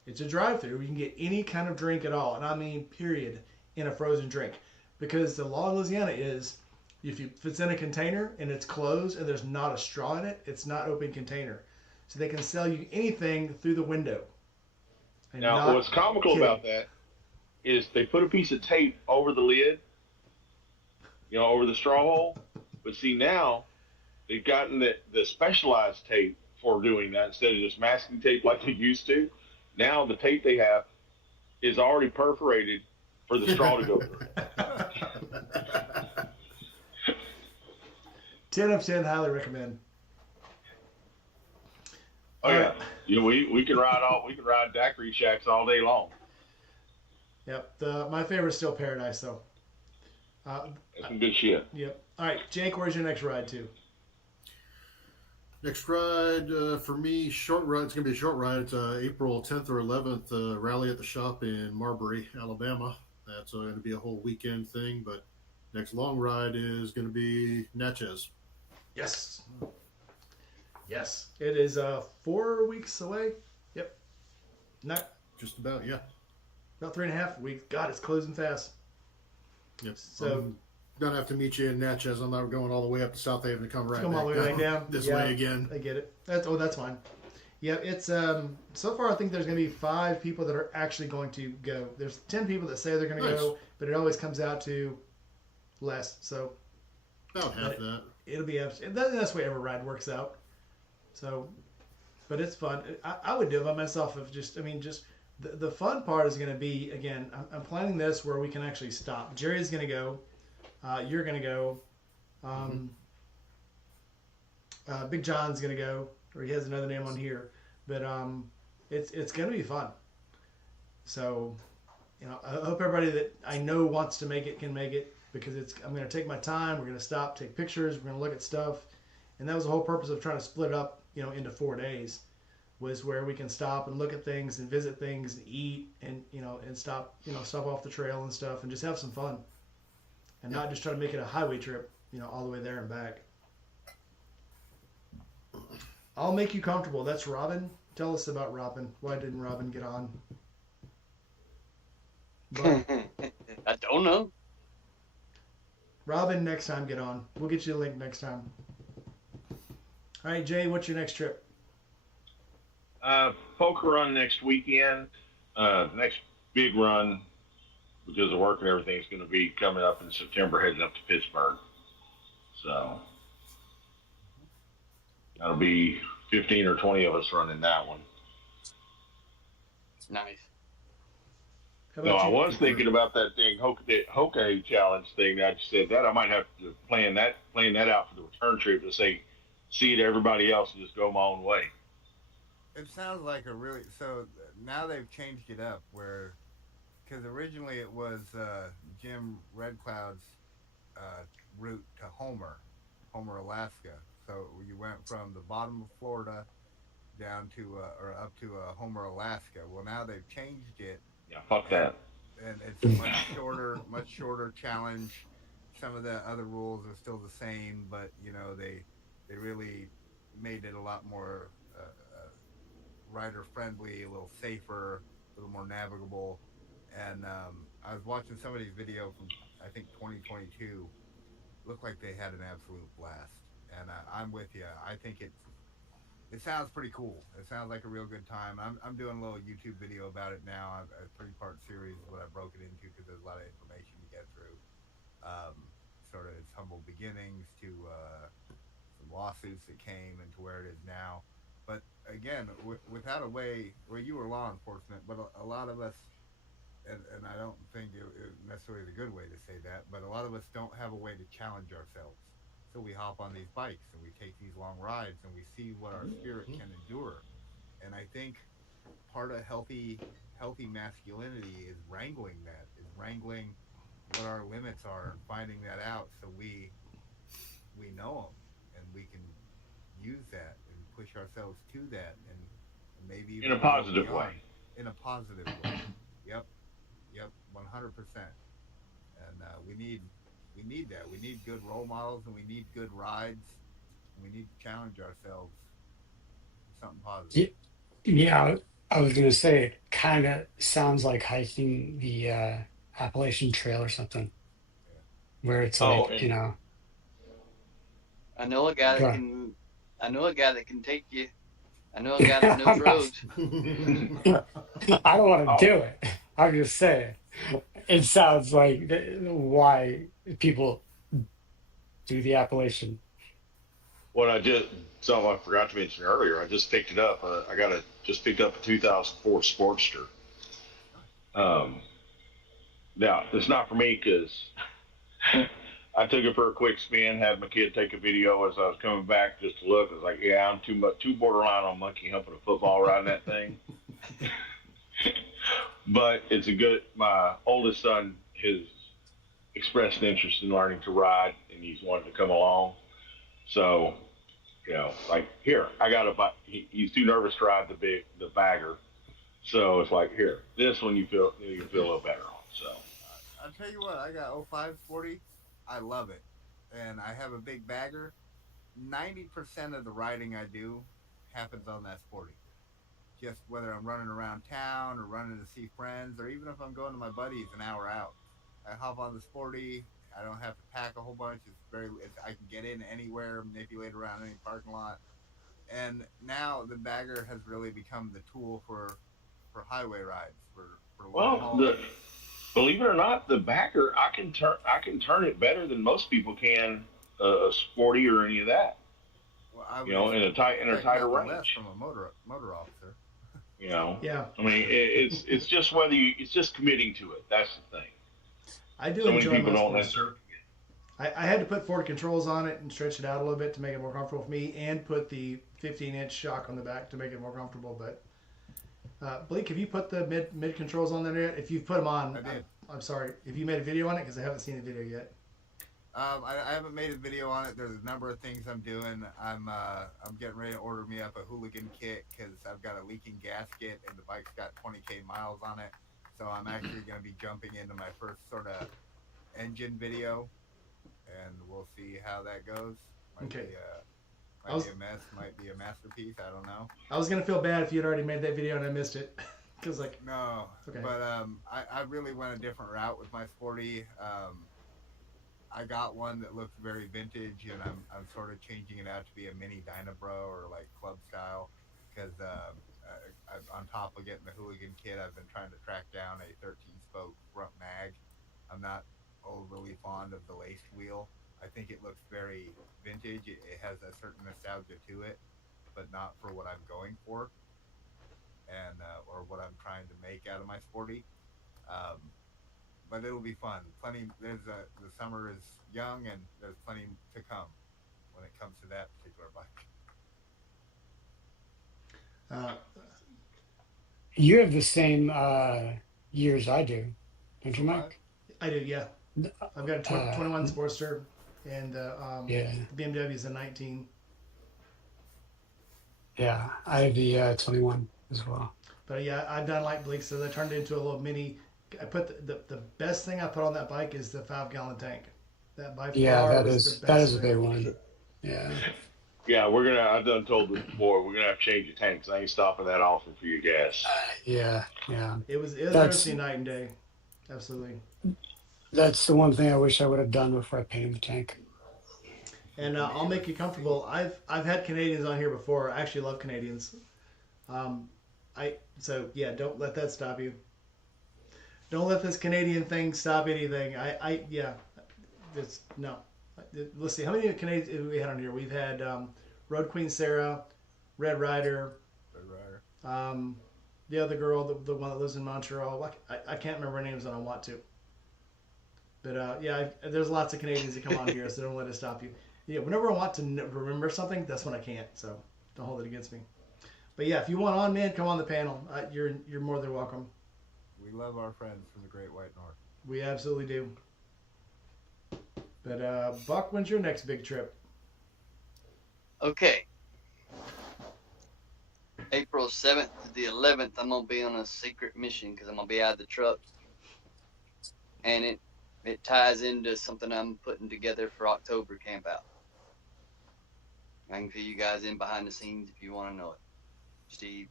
It's a drive-through where you can get any kind of drink at all, and I mean period, in a frozen drink. Because the law in Louisiana is, if it's in a container and it's closed and there's not a straw in it, it's not open container. So they can sell you anything through the window. Now, what's comical about that is they put a piece of tape over the lid, over the straw hole. But see, now they've gotten the specialized tape for doing that instead of just masking tape like they used to. Now the tape they have is already perforated for the straw to go through. 10 of 10, highly recommend. Oh yeah, we can ride daiquiri shacks all day long. Yep. My favorite's still Paradise though. That's some good shit. Yep. All right, Jake, where's your next ride to? Next ride for me, short ride. It's gonna be a short ride. It's April 10th or 11th. Rally at the Shop in Marbury, Alabama. That's going to be a whole weekend thing. But next long ride is going to be Natchez. Yes. Yes. It is 4 weeks away. Yep. Not just about, yeah. About 3.5 weeks. God, it's closing fast. Yep. So I'm gonna have to meet you in Natchez. I'm not going all the way up to South Haven to come right come back all the way back down this way again. I get it. That's fine. Yeah, it's so far I think there's going to be 5 people that are actually going to go. There's 10 people that say they're going to go, but it always comes out to less. So about half that. It'll be that's the way every ride works out. So, but it's fun. I would do it by myself if just the fun part is going to be, again, I'm planning this where we can actually stop. Jerry's going to go. You're going to go. Big John's going to go. Or he has another name on here. But it's going to be fun. So, I hope everybody that I know wants to make it can make it. Because I'm going to take my time. We're going to stop, take pictures. We're going to look at stuff. And that was the whole purpose of trying to split it up, into 4 days. Was where we can stop and look at things and visit things and eat and stop off the trail and stuff and just have some fun and not just try to make it a highway trip all the way there and back. I'll make you comfortable. That's Robin. Tell us about Robin. Why didn't Robin get on? But I don't know. Robin, next time get on. We'll get you a link next time. All right, Jay, what's your next trip? Poker run next weekend. The next big run, because of work and everything, is going to be coming up in September, heading up to Pittsburgh. So that'll be 15 or 20 of us running that one. Nice. No, I was thinking about that thing, Hoke challenge thing. That you said that I might have to plan that out for the return trip to say, see to everybody else and just go my own way. It sounds like so now they've changed it up because originally it was Jim Red Cloud's route to Homer, Alaska. So you went from the bottom of Florida down to or up to Homer, Alaska. Well, now they've changed it. Yeah, fuck that. And it's a much shorter challenge. Some of the other rules are still the same, but they really made it a lot more rider friendly, a little safer, a little more navigable. And I was watching somebody's video from I think 2022. Looked like they had an absolute blast. And I'm with you. I think it sounds pretty cool. It sounds like a real good time. I'm doing a little YouTube video about it now. A 3-part series is what I broke it into because there's a lot of information to get through. Sort of its humble beginnings to some lawsuits that came and to where it is now. But again, without a way, you were law enforcement, but a lot of us, and I don't think it necessarily is a good way to say that, but a lot of us don't have a way to challenge ourselves. So we hop on these bikes and we take these long rides and we see what our spirit can endure. And I think part of healthy masculinity is wrangling what our limits are and finding that out so we know them and we can use that and push ourselves to that and maybe in a positive way. In a positive way. Yep, 100%. And we need We need that. We need good role models, and we need good rides, and we need to challenge ourselves with something positive. Y- Yeah, I was gonna say it kind of sounds like hiking the Appalachian Trail or something, Yeah. where it's Oh, like, and I know a guy that go. can. I know a guy that can take you. I know a guy that knows I'm not, roads. I don't want to oh, do it. I'm just saying, it sounds like why people do the Appalachian. what I just something I forgot to mention earlier. I just picked it up. Just picked up a 2004 Sportster. Um, Now it's not for me because I took it for a quick spin. Had my kid take a video as I was coming back just to look. I was like, yeah, I'm too borderline on monkey humping a football riding that thing. But it's a good. My oldest son has expressed an interest in learning to ride, and he's wanted to come along. So, like here, I got a. He's too nervous to ride the bagger. So it's like here, this one you can feel a little better on. So I'll tell you what, I got 05 Sporty. I love it. And I have a big bagger. 90% of the riding I do happens on that Sporty. Just whether I'm running around town or running to see friends, or even if I'm going to my buddies an hour out. I hop on the Sporty. I don't have to pack a whole bunch. I can get in anywhere, manipulate around any parking lot. And now the bagger has really become the tool for highway rides, for long well, haul. believe it or not, the backer I can turn it better than most people can a sporty or any of that. Well, I would In a expect tighter nothing less range. from a motor officer. Yeah, I mean it's just it's just committing to it. That's the thing. I do So many enjoy people my don't Sportster. necessarily. I had to put forward controls on it and stretch it out a little bit to make it more comfortable for me, and put the 15-inch shock on the back to make it more comfortable. But Blake, have you put the mid controls on there yet? If you've put them on, I did. I'm sorry. If you made a video on it, because I haven't seen the video yet. I haven't made a video on it. There's a number of things I'm doing. I'm getting ready to order me up a hooligan kit because I've got a leaking gasket and the bike's got 20K miles on it. So I'm actually going to be jumping into my first sort of engine video, and we'll see how that goes. Might Okay. be I was be a mess. Might be a masterpiece. I don't know. I was gonna feel bad if you'd already made that video and I missed it, because like No, okay, but I really went a different route with my Sporty. I got one that looks very vintage, and I'm sort of changing it out to be a mini Dynabro or like club style, because on top of getting the hooligan kit, I've been trying to track down a 13 spoke front mag. I'm not overly fond of the laced wheel. I think it looks very vintage. It has a certain nostalgia to it, but not for what I'm going for, and or what I'm trying to make out of my Sporty. Um, but it'll be fun. Plenty. The summer is young, and there's plenty to come when it comes to that particular bike. uh, You have the same years I do, don't you, Oh, five. Mike? I do, yeah. I've got a Uh, 21 Sportster, and yeah, the BMW is a 19. yeah. I have the 21 as well. But yeah, I've done like Blake says. I turned it into a little mini. I put the best thing I put on that bike is the 5 gallon tank. That by Yeah, far was the that best is a big thing. one. Yeah. Yeah, I've done told this before. We're gonna have to change the tanks. I ain't stopping that often for your gas. Yeah, yeah. It was That's literally night and day. Absolutely. that's the one thing I wish I would have done before I painted the tank. And I'll make you comfortable. I've had Canadians on here before. I actually love Canadians. Um, so yeah, don't let that stop you. Don't let this Canadian thing stop anything. Yeah, it's no. Let's see how many Canadians have we had on here. We've had Road Queen Sarah, Red Rider, Red Rider. the other girl, the one that lives in Montreal. I can't remember her names and I want to. But yeah, there's lots of Canadians that come on here, so don't let it stop you. Yeah, whenever I want to remember something, that's when I can't. So don't hold it against me. But yeah, if you want on, man, come on the panel. You're more than welcome. We love our friends from the Great White North. We absolutely do. But Buck, when's your next big trip? Okay. April 7th to the 11th, I'm going to be on a secret mission because I'm going to be out of the truck. And it ties into something I'm putting together for October camp out. I can fill you guys in behind the scenes if you want to know it. Steve,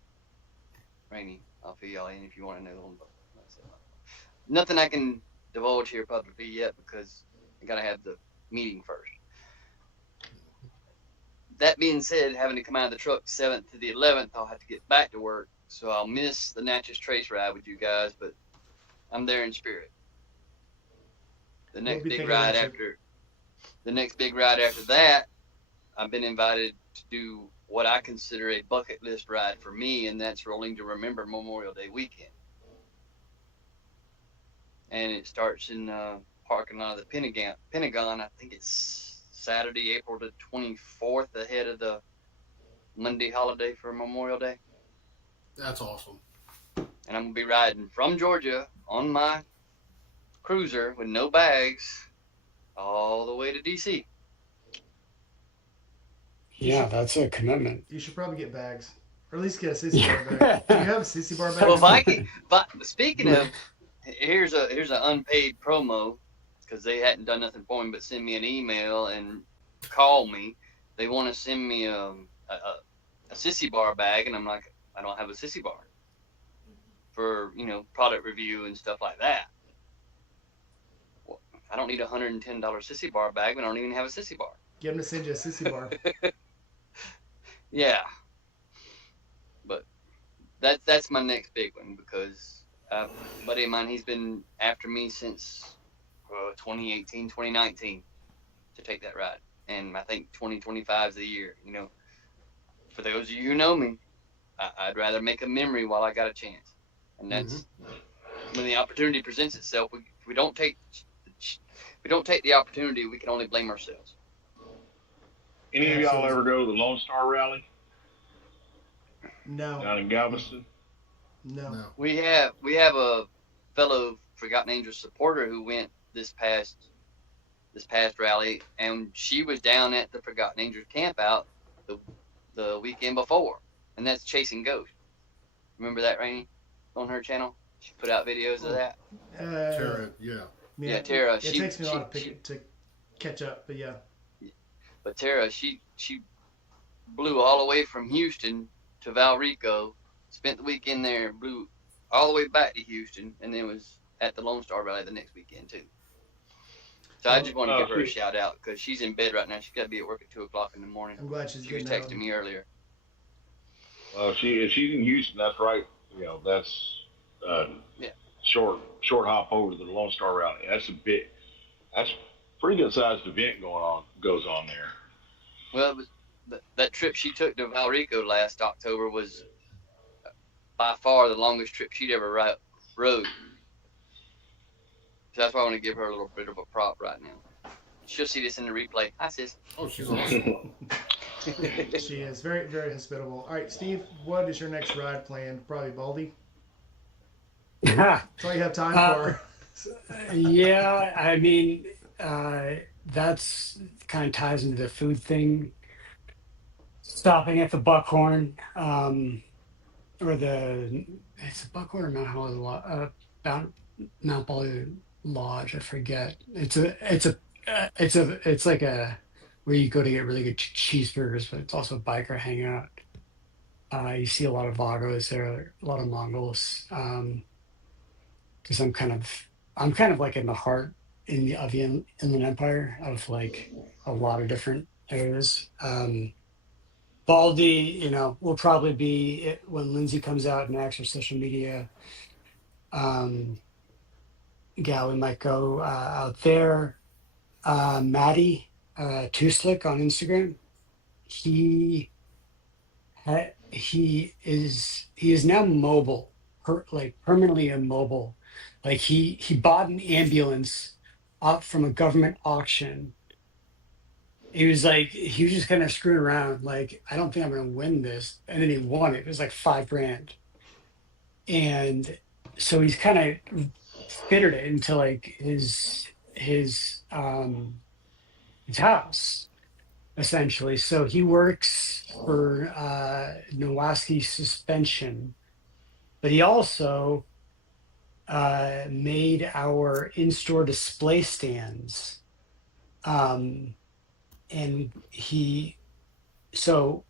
Rainey, I'll fill y'all in if you want to know. Nothing I can divulge here publicly yet because I gotta have the meeting first. That being said, having to come out of the truck 7th to the 11th, I'll have to get back to work, so I'll miss the Natchez Trace ride with you guys, but I'm there in spirit. The next big ride after that, I've been invited to do what I consider a bucket list ride for me, and that's Rolling to Remember Memorial Day weekend. And it starts in parking lot of the Pentagon. I think it's Saturday, April the 24th, ahead of the Monday holiday for Memorial Day. That's awesome. And I'm going to be riding from Georgia on my cruiser with no bags all the way to D.C. Yeah, that's a commitment. You should probably get bags, or at least get a sissy bar bag. Do you have a sissy bar bag? Well, speaking of, here's an unpaid promo, because they hadn't done nothing for me but send me an email and call me. They want to send me a sissy bar bag, and I'm like, I don't have a sissy bar for, product review and stuff like that. Well, I don't need a $110 sissy bar bag, but I don't even have a sissy bar. Get them to send you a sissy bar. Yeah, but that's my next big one, because a buddy of mine, he's been after me since 2018, 2019 to take that ride, and I think 2025 is the year. For those of you who know me, I'd rather make a memory while I got a chance, and that's when the opportunity presents itself. We don't take the opportunity. We can only blame ourselves. Any of y'all ever go to the Lone Star Rally? No. Down in Galveston? No. We have a fellow Forgotten Angels supporter who went this past rally, and she was down at the Forgotten Angels camp out the weekend before, and that's Chasing Ghosts. Remember that, Rainey, on her channel? She put out videos of that. Tara, yeah. Yeah, Tara. It takes me a while to catch up, but yeah. But Tara, she blew all the way from Houston to Valrico, spent the weekend there, blew all the way back to Houston, and then was at the Lone Star Rally the next weekend too. So I just want to give her a shout out, because she's in bed right now. She's got to be at work at 2:00 in the morning. I'm glad she's She was getting texting me earlier. Well, if she's in Houston, that's right. That's short hop over to the Lone Star Rally. That's pretty good sized event goes on there. Well, that trip she took to Valrico last October was by far the longest trip she'd ever rode. So that's why I want to give her a little bit of a prop right now. She'll see this in the replay. Hi, sis. Oh, she's awesome. She is very, very hospitable. All right, Steve, what is your next ride planned? Probably Baldy. That's all you have time for. Yeah, I mean, that's kind of ties into the food thing. Stopping at the Buckhorn, or it's the Buckhorn or Mount Holly Lodge. I forget. It's like a where you go to get really good cheeseburgers, but it's also a biker hangout. You see a lot of Vagos there, a lot of Mongols. Because I'm kind of like in the heart of the Inland Empire of like a lot of different areas. Baldy, will probably be when Lindsay comes out and acts her social media. We might go out there. Maddie Too Slick on Instagram. He is now mobile, permanently immobile. Like he bought an ambulance up from a government auction. He was just kind of screwing around. Like, I don't think I'm going to win this. And then he won it. It was like $5,000. And so he's kind of fitted it into like his house, essentially. So he works for Nowaski Suspension, but he also made our in-store display stands. Um, and so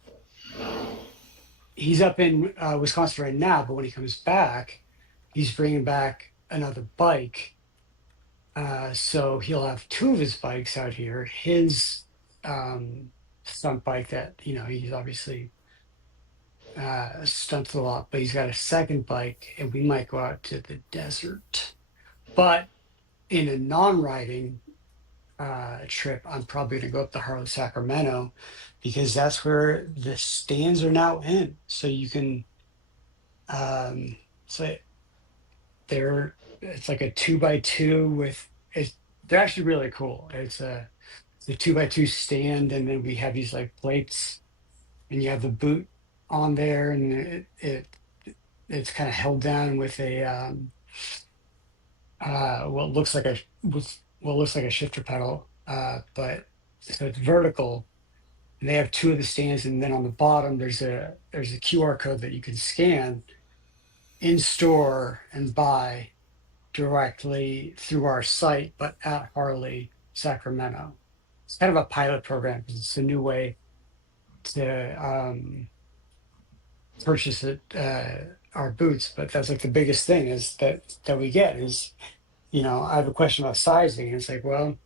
he's up in Wisconsin right now, but when he comes back, he's bringing back another bike. So he'll have two of his bikes out here. His stunt bike that he's obviously stunts a lot, but he's got a second bike, and we might go out to the desert. But in a non-riding trip, I'm probably going to go up to Harlow, Sacramento, because that's where the stands are now in. So you can, so it's like a 2x2 they're actually really cool. It's a 2x2 stand, and then we have these like plates, and you have the boot on there, and it's kind of held down with a what looks like a shifter pedal, but so it's vertical. And they have two of the stands, and then on the bottom there's a QR code that you can scan in store and buy directly through our site, but at Harley Sacramento. It's kind of a pilot program because it's a new way to purchase our boots. But that's like the biggest thing is that we get is, I have a question about sizing. And it's like, well,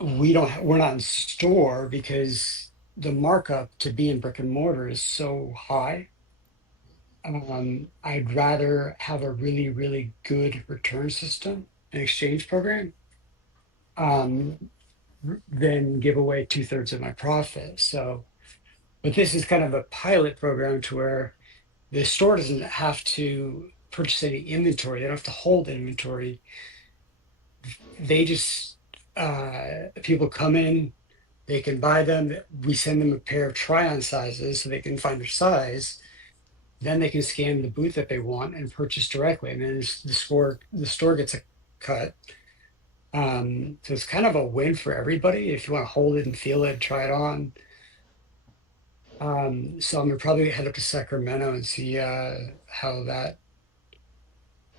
we're not in store because the markup to be in brick and mortar is so high. I'd rather have a really, really good return system and exchange program um, than give away 2/3 of my profit. So, but this is kind of a pilot program to where the store doesn't have to purchase any inventory. They don't have to hold inventory. They just people come in, they can buy them. We send them a pair of try-on sizes so they can find their size. Then they can scan the boot that they want and purchase directly, and then the store gets a cut. So it's kind of a win for everybody if you want to hold it and feel it, try it on. So I'm gonna probably head up to Sacramento and see how that.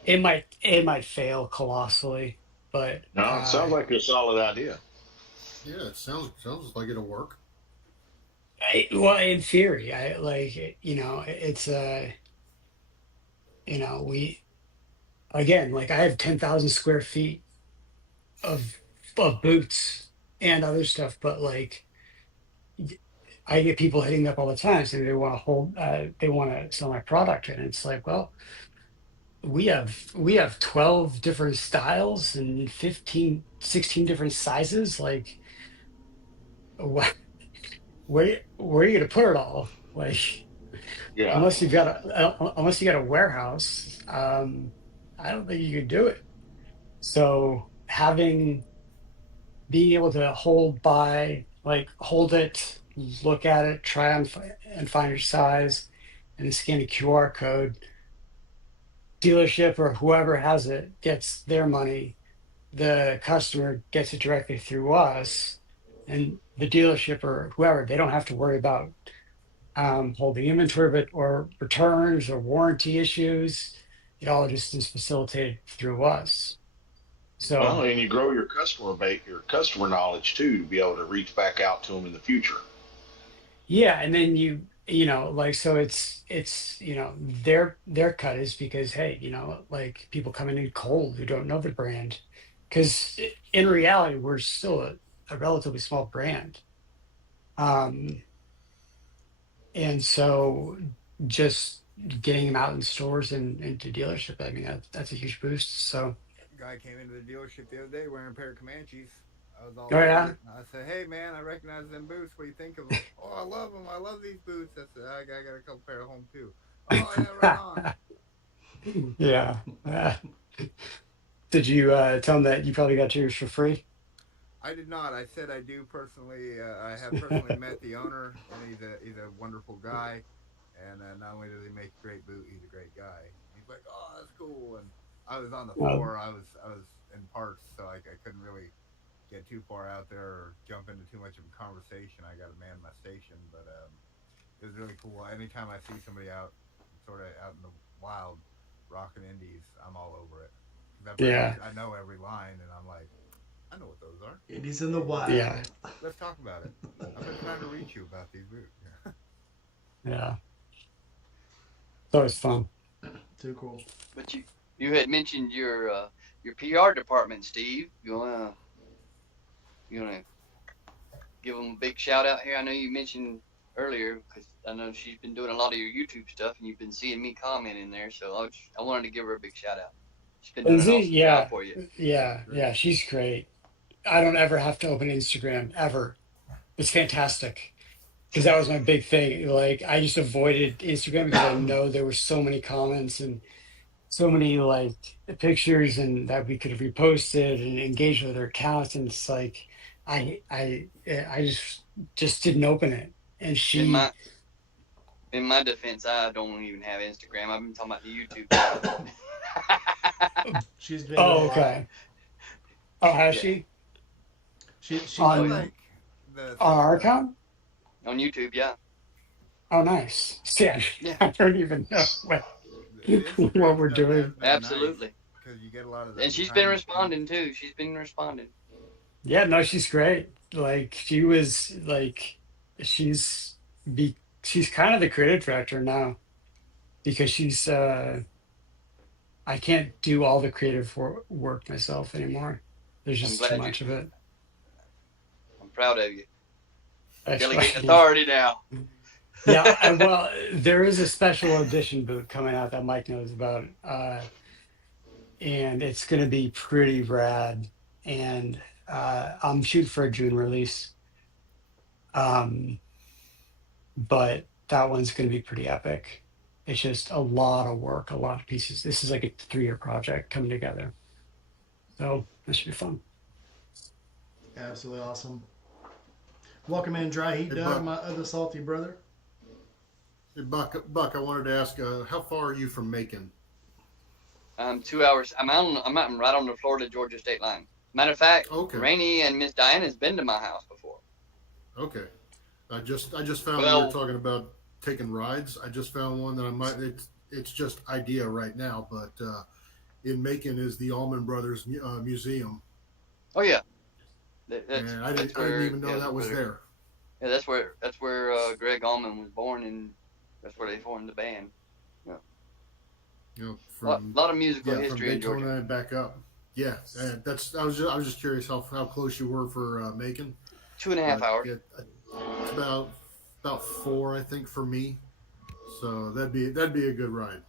It might fail colossally, but No, it sounds like a solid idea. Yeah, it sounds like it'll work. well, in theory, I like it's we again, like I have 10,000 square feet of boots and other stuff, but like I get people hitting me up all the time saying they want to sell my product, and it's like, well, we have 12 different styles and 15, 16 different sizes. Like, wh- where are you gonna put it all? Like, Yeah. unless you got a warehouse, I don't think you could do it. So being able to hold it, look at it, try on and find your size, and then scan a QR code. Dealership or whoever has it gets their money. The customer gets it directly through us, and the dealership or whoever, they don't have to worry about holding inventory, or returns or warranty issues. It all just is facilitated through us. Well, So and you grow your customer base, your customer knowledge too, to be able to reach back out to them in the future. yeah, and then like so it's their cut is because hey, like people coming in cold who don't know the brand, because in reality we're still a relatively small brand. Um, and so just getting them out in stores and into dealership, I mean that's a huge boost. So Guy came into the dealership the other day wearing a pair of Comanches. I was all oh over yeah. it. I said, "Hey man, I recognize them boots. What do you think of them?" "Oh, I love them. I love these boots." I said, I got a couple pair at home too." "Oh yeah, right on." Yeah. Did you tell them that you probably got yours for free? I did not. I said I do personally. I have personally met the owner, and he's a wonderful guy. And not only does he make a great boot, he's a great guy. He's like, "Oh, that's cool." And I was on the Um, floor. I was in parts, so I couldn't really get too far out there or jump into too much of a conversation. I got to man my station, but it was really cool. Anytime I see somebody out, sort of out in the wild, rocking indies, I'm all over it. 'Cause Yeah, I know every line, and I'm like, I know what those are. Indies in the yeah, wild. Let's talk about it. I've been trying to reach you about these boots. yeah. So it's fun. Too cool. But you had mentioned your PR department, Steve. You wanna give them a big shout out here? I know you mentioned earlier because I know she's been doing a lot of your YouTube stuff, and you've been seeing me comment in there. So I wanted to give her a big shout out. She's been doing an Lindsay, awesome job yeah, for you. yeah, Great. yeah. She's great. I don't ever have to open Instagram ever. It's fantastic because that was my big thing. Like I just avoided Instagram because I know there were so many comments and so many like pictures and that we could have reposted and engaged with their accounts. And it's like I just didn't open it. And In she, my in my defense, I don't even have Instagram. I've been talking about the YouTube side. She's been doing oh a lot. okay, oh has Yeah, she She I oh on yeah, like the on some of our the. account? on YouTube. Yeah, Oh nice. See, yeah, I don't even know The what Instagram we're stuff has doing. been nice absolutely. because you get a lot of the And she's been behind the scenes. responding too. She's been responding. Yeah, no, she's great. Like she was like she's she's kind of the creative director now because she's I can't do all the creative work myself anymore. There's I'm just too glad you. much of it. I'm proud of you. Delegating Actually, authority now. yeah, well, there is a special edition boot coming out that Mike knows about, and it's going to be pretty rad. And I'm shooting for a June release, um, but that one's going to be pretty epic. It's just a lot of work, a lot of pieces. This is like a 3-year project coming together, so this should be fun. absolutely awesome. Welcome in, Dry Heat Hey, Doug, Buck. my other salty brother. Hey, Buck, I wanted to ask, how far are you from Macon? 2 hours. I'm right on the Florida-Georgia state line. Matter of fact, Okay, Rainey and Miss Diane has been to my house before. okay. I just found we were Well, talking about taking rides. I just found one that I might. It's just idea right now, but in Macon is the Allman Brothers Museum, oh yeah, and that's I didn't where even know that was there. yeah that's where Greg Allman was born, and that's where they formed the band. Yeah, You know, a lot, from lot of musical from history in Georgia. Daytona and back up. Yeah, and that's. I was just curious how close you were for Macon. 2.5 But hours. it's about 4, I think, for me. So that'd be a good ride.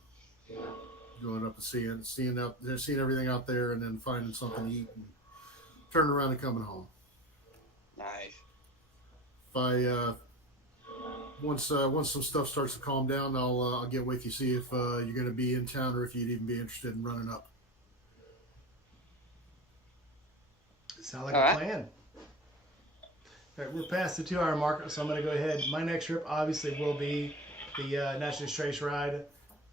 Going up and seeing everything out there, and then finding something to eat, and turning around and coming home. Nice. If I once some stuff starts to calm down, I'll get with you, see if you're going to be in town or if you'd even be interested in running up. Sound like All a right. plan. All right, we're past the 2-hour mark, so I'm going to go ahead. My next trip obviously will be the National Trace Ride.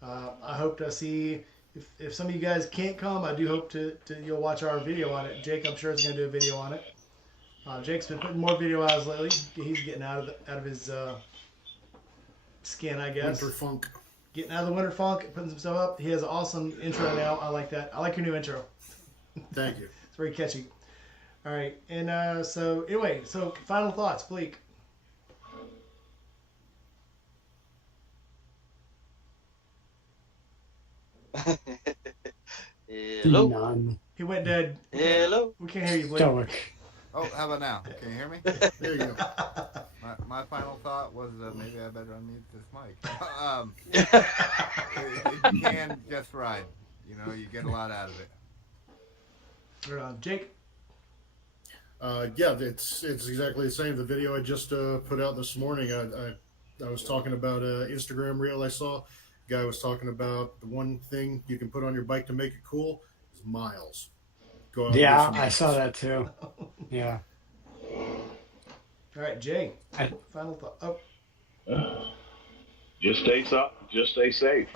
I hope to see if some of you guys can't come. I do hope to you'll watch our video on it. Jake, I'm sure, is going to do a video on it. Jake's been putting more video out lately. He's getting out of his skin, I guess. Winter funk. Getting out of the winter funk, putting some stuff up. He has an awesome intro now. I like that. I like your new intro. Thank you. It's very catchy. All right, and so anyway, so final thoughts, Bleak. Hello, None. He went dead. hello. We can't hear you, Bleak. Stoic. Oh, how about now? Can you hear me? There you go. My final thought was maybe I better unmute this mic. You can just ride. You know, you get a lot out of it. Right on. Jake. Yeah, it's exactly the same. The video I just put out this morning, I was talking about an Instagram reel I saw. The guy was talking about the one thing you can put on your bike to make it cool is miles. Go out and do Yeah, some I saw miles. that too. Yeah. All right, Jay. I, Final thought. Oh, Just stay safe.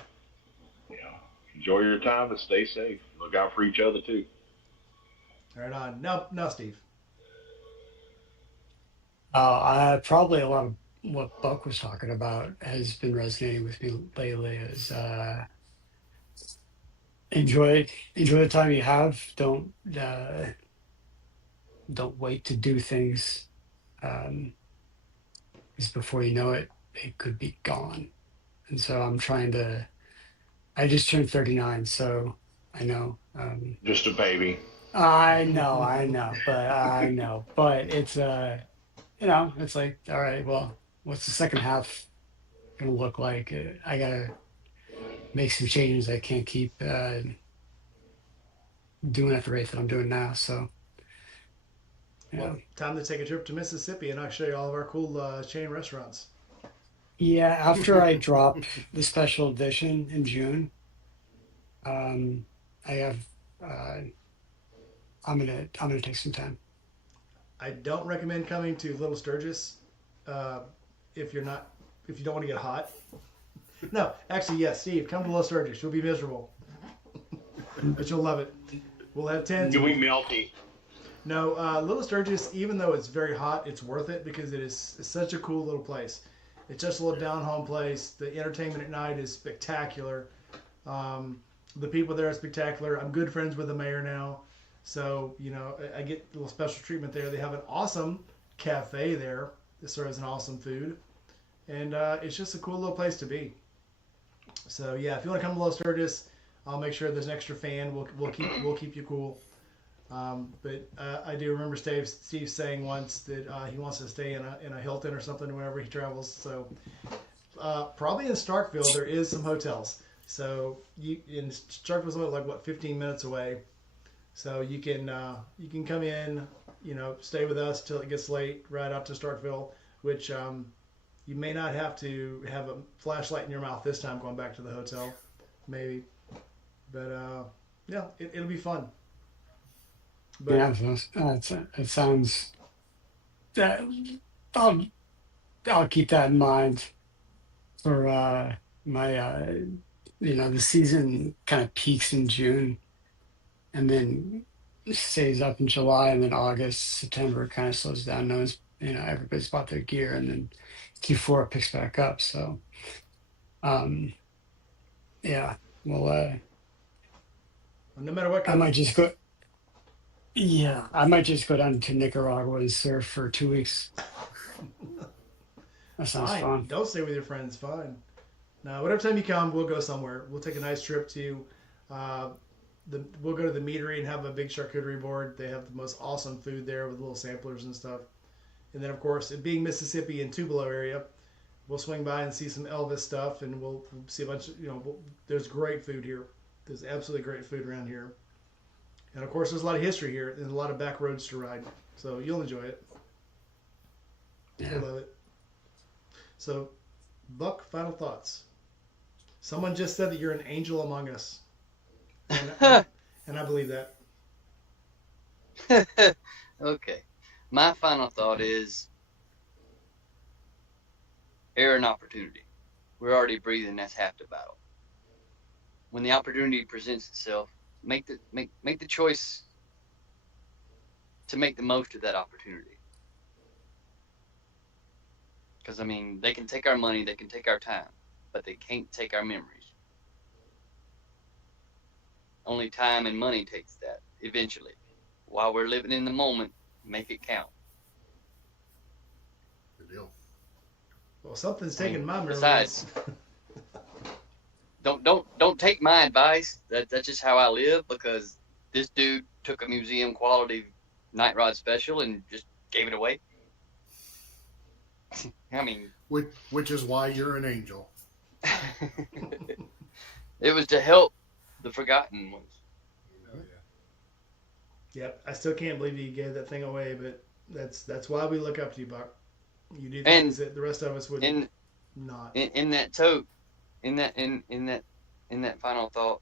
You know, enjoy your time, but stay safe. Look out for each other too. right on. Now, Steve. probably a lot of what Buck was talking about has been resonating with me lately is enjoy the time you have. Don't wait to do things, because before you know it, it could be gone. And so I'm trying to. I just turned 39, so I know. Just a baby. But it's it's like, all right, well, what's the second half gonna look like? I gotta make some changes. I can't keep doing at the rate that I'm doing now. So, Well, time to take a trip to Mississippi, and I'll show you all of our cool chain restaurants. yeah. After I drop the special edition in June, I have. Uh, I'm gonna take some time. I don't recommend coming to Little Sturgis uh, if you're not if you don't want to get hot. No, actually, yes, Steve, come to Little Sturgis. You'll be miserable, but you'll love it. We'll have tents. You'll be melty. No, Little Sturgis, even though it's very hot, it's worth it because it's such a cool little place. It's just a little down-home place. The entertainment at night is spectacular. The people there are spectacular. I'm good friends with the mayor now. So, I get a little special treatment there. They have an awesome cafe there that serves an awesome food. And it's just a cool little place to be. So, yeah, if you want to come to Little Sturgis, I'll make sure there's an extra fan. We'll keep you cool. But I do remember Steve saying once that he wants to stay in a Hilton or something whenever he travels. So probably in Starkville there is some hotels. So Starkville's only like 15 minutes away. So you can come in, stay with us till it gets late, right out to Starkville, which you may not have to have a flashlight in your mouth this time going back to the hotel, maybe. But yeah, it'll be fun. But, Yeah, it sounds. That I'll keep that in mind for my. The season kind of peaks in June, and then stays up in July, and then August, September kind of slows down. Everybody's bought their gear, and then Q4 picks back up. So, yeah. Well, no matter what, I might just go. Yeah, I might just go down to Nicaragua and surf for 2 weeks. That sounds fine. fun. Don't stay with your friends. Fine. Now, whatever time you come, we'll go somewhere. We'll take a nice trip to. We'll go to the meadery and have a big charcuterie board. They have the most awesome food there with little samplers and stuff. And then, of course, it being Mississippi and Tupelo area, we'll swing by and see some Elvis stuff, and we'll see a bunch of there's great food here. There's absolutely great food around here. And of course, there's a lot of history here and a lot of back roads to ride. So you'll enjoy it. Yeah. You'll love it. So, Buck, final thoughts. Someone just said that you're an angel among us. And I believe that. Okay. My final thought is air and opportunity. We're already breathing. That's half the battle. When the opportunity presents itself, make the choice to make the most of that opportunity. Because they can take our money, they can take our time, but they can't take our memories. Only time and money takes that eventually. While we're living in the moment, make it count. Good deal. Well, something's taking my memories. Besides, don't take my advice. That's just how I live, because this dude took a museum quality night rod special and just gave it away. Which is why you're an angel. It was to help the forgotten ones. Oh, yeah. Yep, I still can't believe you gave that thing away, but that's why we look up to you, Buck. You do things that the rest of us would not. In that tote, in that final thought,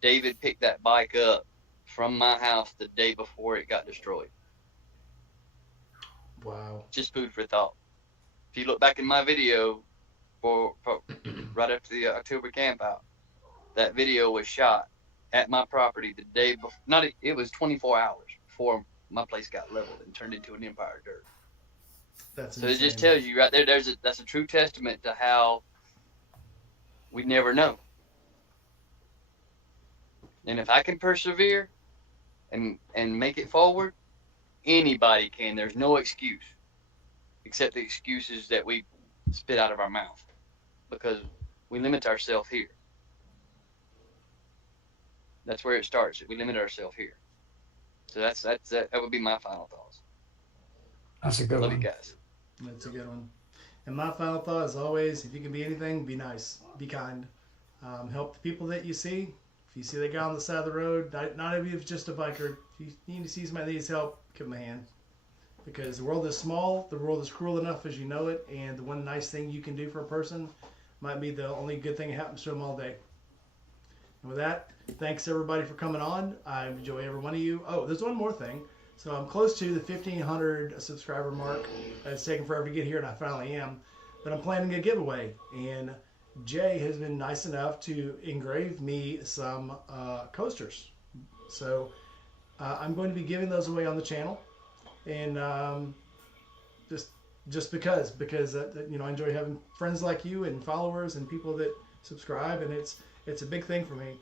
David picked that bike up from my house the day before it got destroyed. Wow. Just food for thought. If you look back in my video for right after the October camp out, that video was shot at my property the day before. It was 24 hours before my place got leveled and turned into an empire of dirt. That's so insane. It just tells you right there. That's a true testament to how we never know. And if I can persevere and make it forward, anybody can. There's no excuse except the excuses that we spit out of our mouth because we limit ourselves here. That's where it starts. We limit ourselves here. So that would be my final thoughts. That's a good Love you one. guys. That's a good one. And my final thought is always, if you can be anything, be nice, be kind, help the people that you see. If you see that guy on the side of the road, not even if it's just a biker, if you need to see somebody that needs help, give them a hand. Because the world is small, the world is cruel enough as you know it, and the one nice thing you can do for a person might be the only good thing that happens to them all day. And with that, thanks everybody for coming on. I enjoy every one of you. Oh, there's one more thing. So I'm close to the 1,500 subscriber mark. It's taken forever to get here, and I finally am. But I'm planning a giveaway, and Jay has been nice enough to engrave me some coasters. So I'm going to be giving those away on the channel, and just because I enjoy having friends like you and followers and people that subscribe, and it's a big thing for me.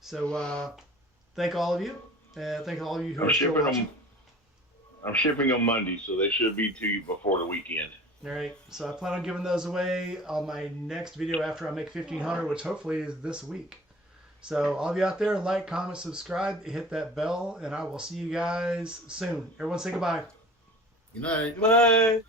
So thank all of you. Thank all of you who are still watching. I'm shipping them Monday, so they should be to you before the weekend. All right, so I plan on giving those away on my next video after I make 1,500, which hopefully is this week. So all of you out there, like, comment, subscribe, hit that bell, and I will see you guys soon. Everyone say goodbye. Good night. Bye.